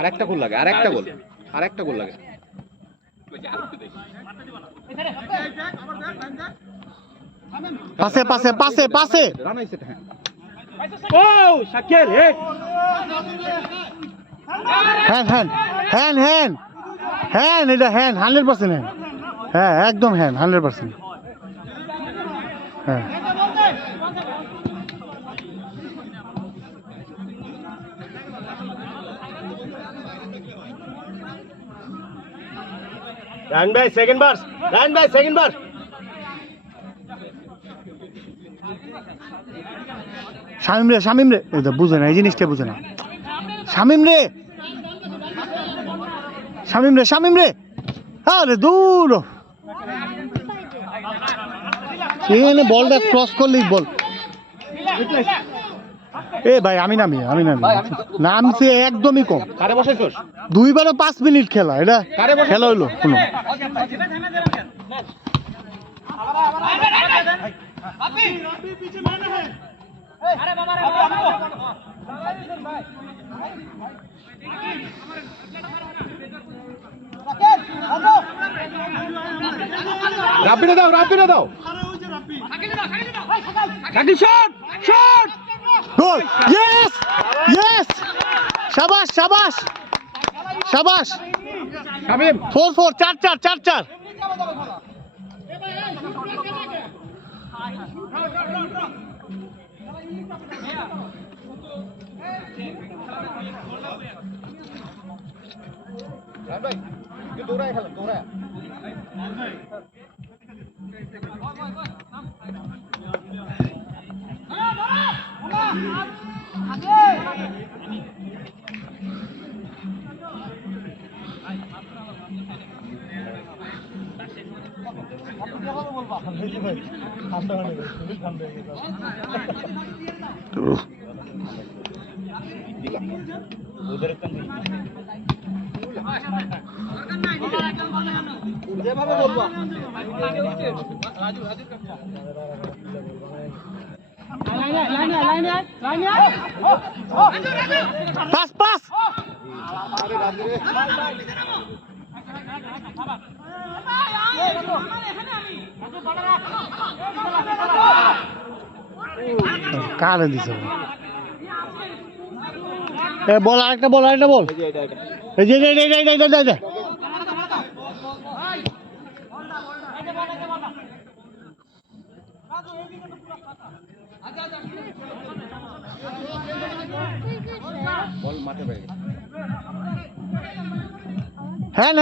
আরেকটা গোল লাগে আরেকটা গোল লাগে পাশে রান আইছে হ্যাঁ ও শাকিল হেড হ্যান্ড এটা হ্যান্ড 100% হ্যাঁ একদম হ্যান্ড 100% হ্যাঁ রান ভাই সেকেন্ড বার, রান ভাই সেকেন্ড বার। শামিম রে এটা বুঝে না, এই জিনিসটা বুঝে না। শামিম রে আরে দূর এখানে বলটা ক্রস করলেই বল। এ ভাই আমি নামছে একদমই কম। কারে বসাইছস? 2 5 মিনিট খেলা, এটা খেলা হইলো কোনো? রাব্বিরে দাও। গোল! ইয়েস! শাবাশ! শামিম 4-4 4-4 রান ভাই দৌড়ায় খেলা, দৌড়ায়। যেভাবে বলবো পাস কারে দিছে? বল আরেকটা বল এই যে বল মাঠে বাইরে। হ্যান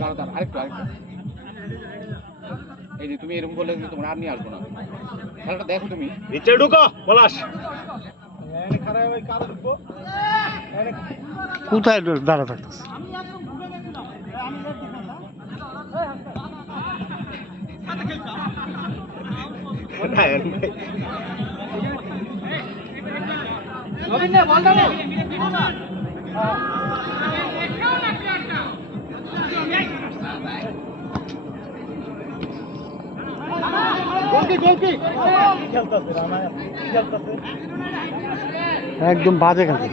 দাঁড়া, আরেকটু। এই যে তুমি এরকম বললে কিন্তু তোমার আর নিয়ে আসবো না। খেলাটা দেখো তুমি। নিচে ঢুকো, পলাশ। কোথায় দাঁড়া থাকতেছে? একদম বাজে খেলছে।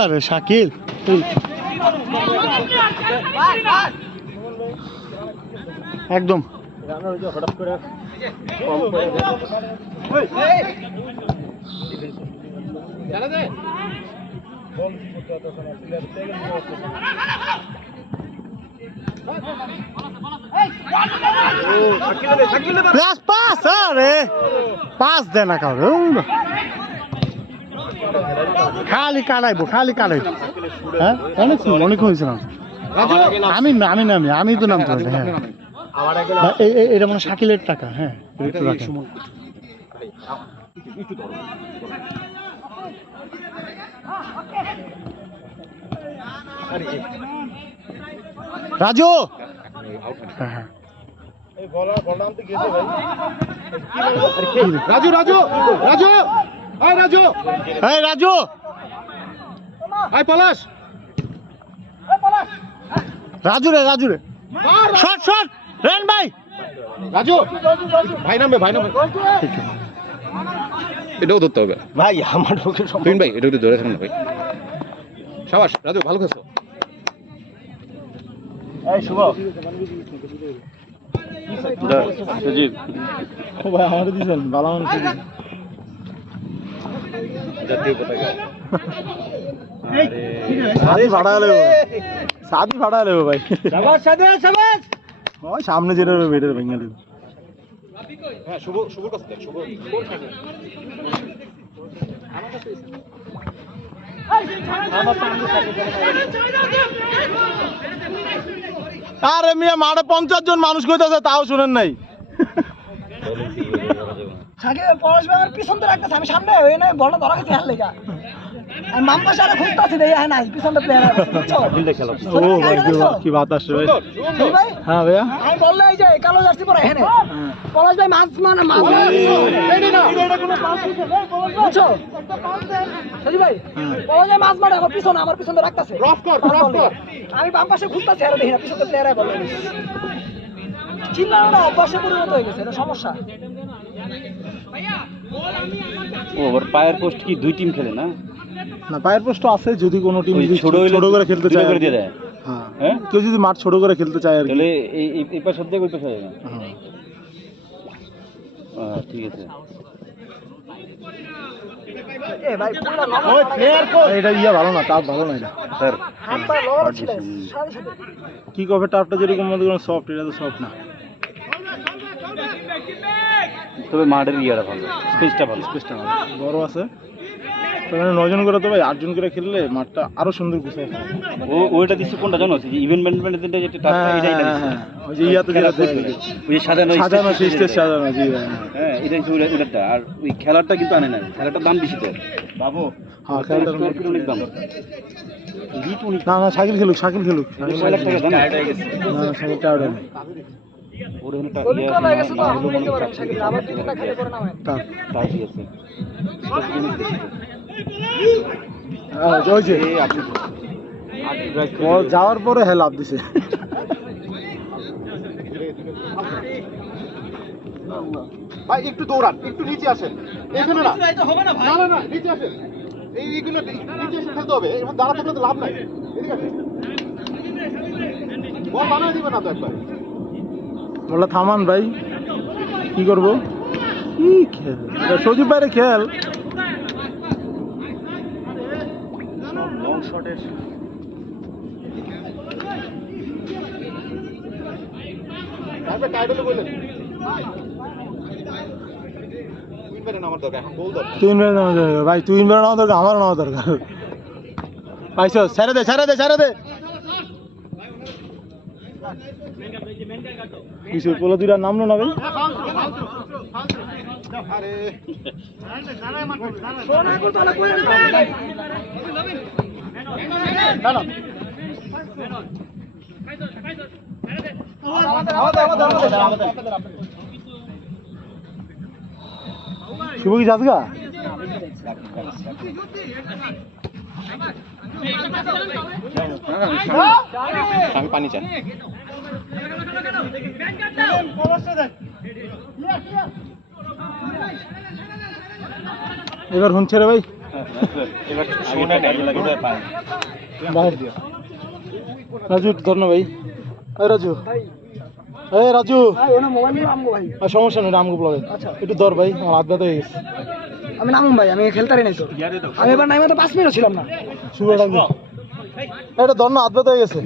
আরে শাকিল একদম পাস আরে পাস দে না কারো, খালি কালাইবো। হ্যাঁ অনেক হয়েছে না। আমি তো নামতে পারি। হ্যাঁ এটা মানে শাকিলের টাকা। হ্যাঁ একটু রাখেন। রাজু হ্যাঁ রাজু পলাশ রাজু রে শট রান ভাই। রাজু ভাই নামবে এটাও ধরতে হবে ভাই। আমার তুমিন ভাই এটা একটু ধরে থাকুন ভাই। সাবাস রাজু, ভালো খেলছো। এই শুভ সজীব ভাই আমাদের দিছেন ভালো মানুষ। জাতীয় পতাকা সাদি ভাড়া লেবো ভাই। ওই সামনে যেটা ভেঙে দেবে। হ্যাঁ শুভর কাছে দেখ শুভ আরে মিয়া মাঠে 50 জন মানুষ কইতাছে তাও শুনেন নাই। সাকিব পলাশ ভাইয়ের পিছন তো রাখতেছে, আমি সামনে হয়ে না বলটা ধরা গেছে হার লেগা। আমি মাম পাশে আরে খুঁজতাছি দেই হ্যাঁ নাই পিছনটা প্লেয়ার আছে বুঝছো? ও ভাই কি বাতাস রে ভাই। এই ভাই হ্যাঁ ভাইয়া আমি বললে এই যে কালো জার্সি পরে এখানে পলাশ ভাই মাছ মানে মাছ বুঝছো? সজি ভাই পলাশ ভাই মাছ মারে আমার পিছনে, আমার পিছনে রাখতেছে। আমি বাম পাশে খুঁজতাছি আরে দেখি না পিছনে প্লেয়ার বলে চিন্তা না অভ্যাসে পরিণত হয়ে গেছে, এটা সমস্যা। ও ওর পায়ের পোস্ট কি দুই টিম খেলে না? না পায়ের পোস্ট আছে, যদি কোনো টিম ওই ছোট করে খেলতে চায় করে দিয়ে দেয়। হ্যাঁ হ্যাঁ কেউ যদি মাঠ ছোট করে খেলতে চায় আর কি। তাহলে এই পাশ দিয়ে ওই পাশে হয়ে যাবে। হ্যাঁ। ঠিক আছে। এ ভাই পুরো নরম এটা ইয়া ভালো না, টাফ ভালো না এটা স্যার। হাত পা নরম ছিল সাথে সাথে। কি কবে টাফটা যেরকম মনে করেন সফট, এটা তো সফট না। তবে মাঠের ইয়াটা ভালো, স্পেসটা ভালো। স্পেসটা ভালো, বড় আছে। মানে 9 জন করে তো ভাই 8 জন করে খেললে মাঠটা আরো সুন্দর গুছায় খেলে। ওইটা দিচ্ছে কোনটা জানো? যে ইভেন্ট ম্যানেজমেন্টে যেটা টাস্কটা এটাই দিচ্ছে। ওই যে ইয়াতে যেটা দেখবে ওই যে সাজানো স্টেজ সাজানো, জি ভাই। হ্যাঁ এটা হচ্ছে ওইটা। আর ওই খেলারটা কিন্তু আনে না, খেলাটার দাম বেশি তো বাবু। হ্যাঁ খেলাটা অনেক দাম। না না শাকিল খেলুক, শাকিল খেলুক। 6 লাখ টাকা দাম। না শাকিল টাউডে নেই। ওর এখানে গলি কল হয়ে গেছে তো এখন নিতে পারেন সাকিব, আবার দুইটা খেলে পরে না হয়। টাফ। টাকা আছে। ওই যে বল যাওয়ার পরে হ্যাঁ লাভ দিছে। ভাই একটু দৌড়ান, একটু নিচে আসেন এখানে না না না না নিচে আসেন, এইগুলো নিচে এসে খেলতে হবে, এর মধ্যে দাঁড়া থাকলে তো লাভ নাই। এদিকে আসেন, বল বানায় দিবে না তো একবার। বললা থামান ভাই, কি করবো? কি খেল সজীব বাইরে খেল। লং শটের টাইটেলে বললেন উইন বেরেন আমার দরকার, এখন গোল দরকার। তুই ইনভার নেওয়া দরকার ভাই, তুই ইনভার নেওয়া দরকার, আমারও নেওয়া দরকার। পাইছ ছেড়ে দে ছেড়ে দে ছেড়ে দে। কিছু পোলো দুইটা নামলো না ভাই। আরে সোনা করতে হলে কইলেন না না না শুভ কি যাস গা? আমি পানি চাই। এবার হুনছে রে ভাই, এবার শোনা কাজে লাগে বাইরে দিও। রাজু ধর না ভাই, এই রাজু, এই রাজু। ভাই ওনা মোবাইল নিয়ে আমগো ভাই। আর সমস্যা নেই, আমগো ব্লগে একটু ধর ভাই, আমার হাত ব্যথা হয়ে গেছে। আমি নামুম ভাই, আমি খেলতে পারি নাই তো। আমি এবার নাইমা তো 5 মিনিটও ছিলাম না। শুরু রাখবো, এটা ধর না, হাত ব্যথা হয়ে গেছে।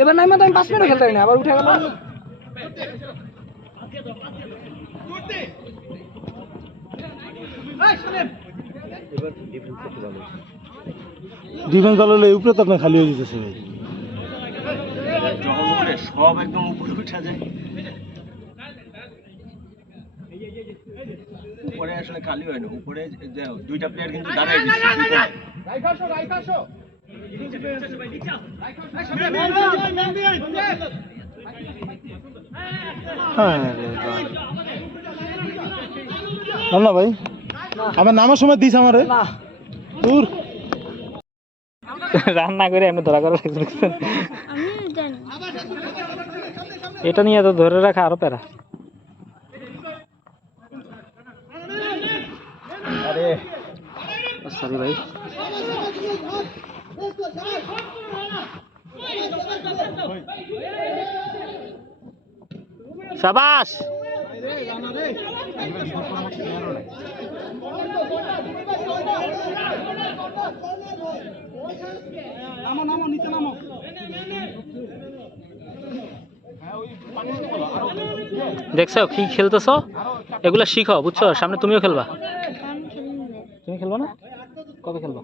এবার নাইমা তো আমি 5 মিনিটও খেলতে পারি না, আবার উঠে গেল। ডিফেন্স ভালো হলে উপরে তো আপনার খালি হয়ে যেতেছে ভাই। যখন উপরে সব একদম উপরে উঠা যায়, উপরে আসলে খালি হয় না। উপরে দুইটা প্লেয়ার কিন্তু দাঁড়ায় হ্যাঁ না ভাই, আমার নামার সময় দিস আমারে না তোর রান্না করে আমি ধরা করে রাখছেন। এটা নিয়ে তো ধরে রাখা আরো প্যারা। সরি ভাই। শাবাশ। নামো নামো নিচে নামো। দেখছো কি খেলতেছো, এগুলা শিখো বুঝছো, সামনে তুমিও খেলবা। তুমি খেলবা না? কবে খেলবা?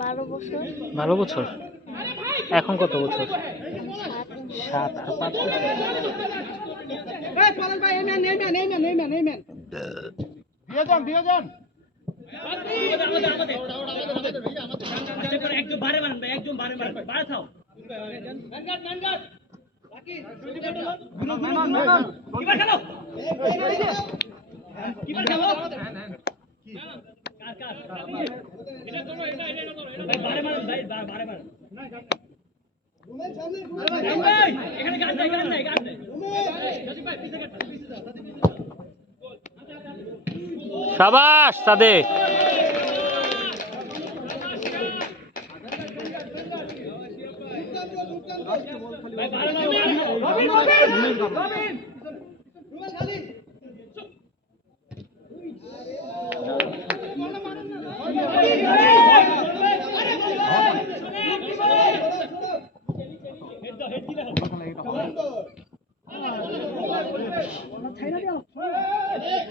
12 বছর। এখন কত বছর? 7 আর 5 বছর। দিয়ে যান শাবাশ সাদেক।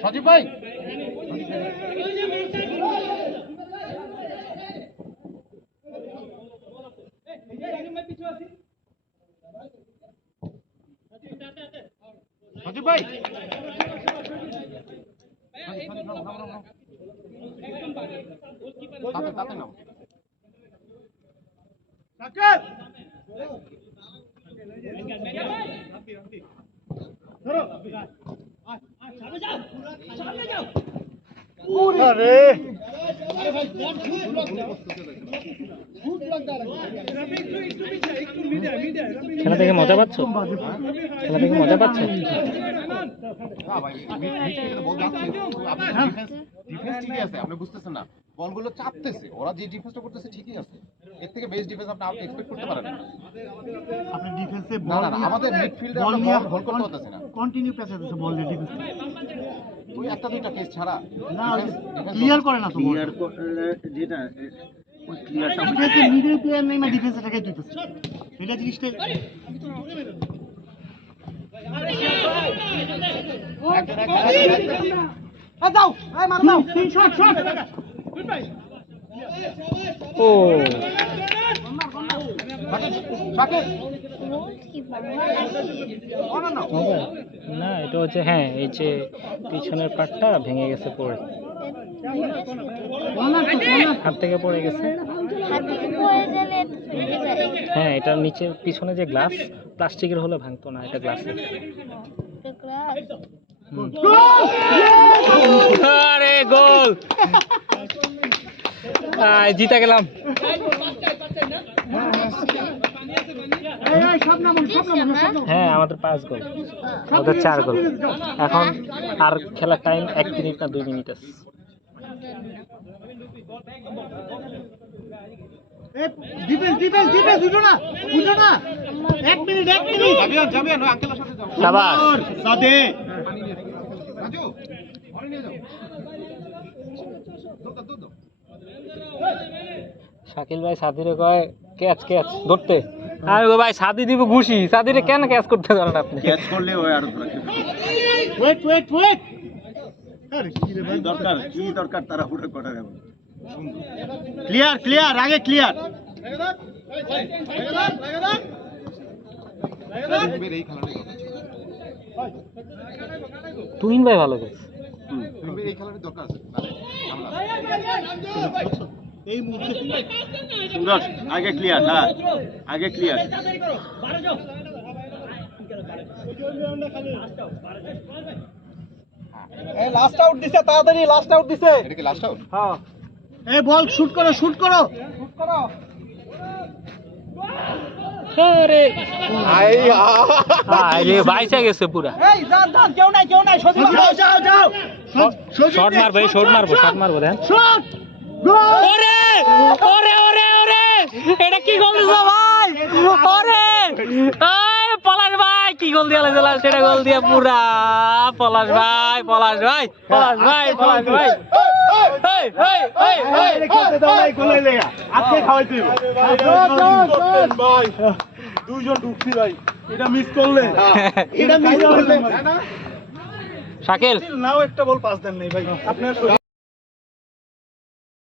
সজীব ভাই সজীব ভাই তাতে নাও খেলা থেকে মজা পাচ্ছ? খেলা থেকে মজা পাচ্ছ? ডিফেন্স ঠিকই আছে, আপনি বুঝতেছেন না, বলগুলো চাপতেছে, ওরা যে ডিফেন্সটা করতেছে ঠিকই আছে, এর থেকে বেস্ট ডিফেন্স আপনি এক্সপেক্ট করতে পারেন না। আপনি ডিফেন্সে না না না, আমাদের মিডফিল্ডে বল আমরা নিয়ে হোল্ড করতে পারতেছি না, কন্টিনিউ প্যাস দিতেছে বল দিয়ে ডিফেন্স। ওই একটা দুইটা কেস ছাড়া না ক্লিয়ার করে না তো ক্লিয়ার যেটা ওই ক্লিয়ারটা ডিফেন্সে মিডল প্লেয়ার নেই, মানে ডিফেন্সে টাকাই দিতেছে এটা জিনিসটা। যাও মার দাও। শট শট ও না, এটা হচ্ছে হ্যাঁ, এই যে পিছনের পাটটা ভেঙে গেছে পড়ে, হাত থেকে পড়ে গেছে। হ্যাঁ, এটা নিচে পিছনে যে গ্লাস, প্লাস্টিকের হলে ভাঙতো না, এটা গ্লাসের। আরে গোল, জিতে গেলাম। হ্যাঁ, আমাদের 5 গোল, ওদের 4 গোল। এখন আর খেলার টাইম 1 মিনিট না 2 মিনিট আছে। ডিফেন্স ডিফেন্স ডিফেন্স উঠো না 1 মিনিট 1 মিনিট যাবেন আঙ্কেলের সাথে যাও। শাবাশ সাদে রাজু অরে নিয়ে যাও, দাও শাকিল ভাই সাদিরে কয় ক্যাচ ক্যাচ ধরতে, আমি গো ভাই সাদি দিব ঘুষি, সাদিরে কেন ক্যাচ করতে পারেন আপনি? ক্যাচ করলে ওই আর ধরে ওয়েট ওয়েট ওয়েট। আরে কি রে ভাই, কি দরকার তারা হুড়ে করার? এখন সুন্দর ক্লিয়ার ক্লিয়ার আগে ক্লিয়ার। এই খেলাটাই দরকার ছিল। তুহিন ভাই ভালো গেছে। এই খেলাটাই দরকার আছে। এই মুহূর্তে সুন্দর আগে ক্লিয়ার, হ্যাঁ আগে ক্লিয়ার। এই লাস্ট আউট দিছে, তাড়াতাড়ি লাস্ট আউট দিছে। এটা কি লাস্ট আউট? হ্যাঁ এই বল শুট করো শুট করো। শুট করো। আরে আরে বাইচা গেছে পুরা। এই যান যান, কেউ নাই সজীব যাও যাও যাও শট মারবে শট মারবো দেন। Shot goal. ওরে ওরে ওরে ওরে, এটা কি গোল দিছো ভাই? ওরে এই পলাশ ভাই কি গোল দিয়া লাগছে, সেটা গোল দিয়া পুরা। পলাশ ভাই এই এই খেলতে দাও না, গোলে লেগা আজকে খাওয়াই দিব ভাই, দুইজন ঢুকছি ভাই, এটা মিস করলে এটা মিস করলে শাকিল নাও একটা বল পাস দেন নাই ভাই আপনার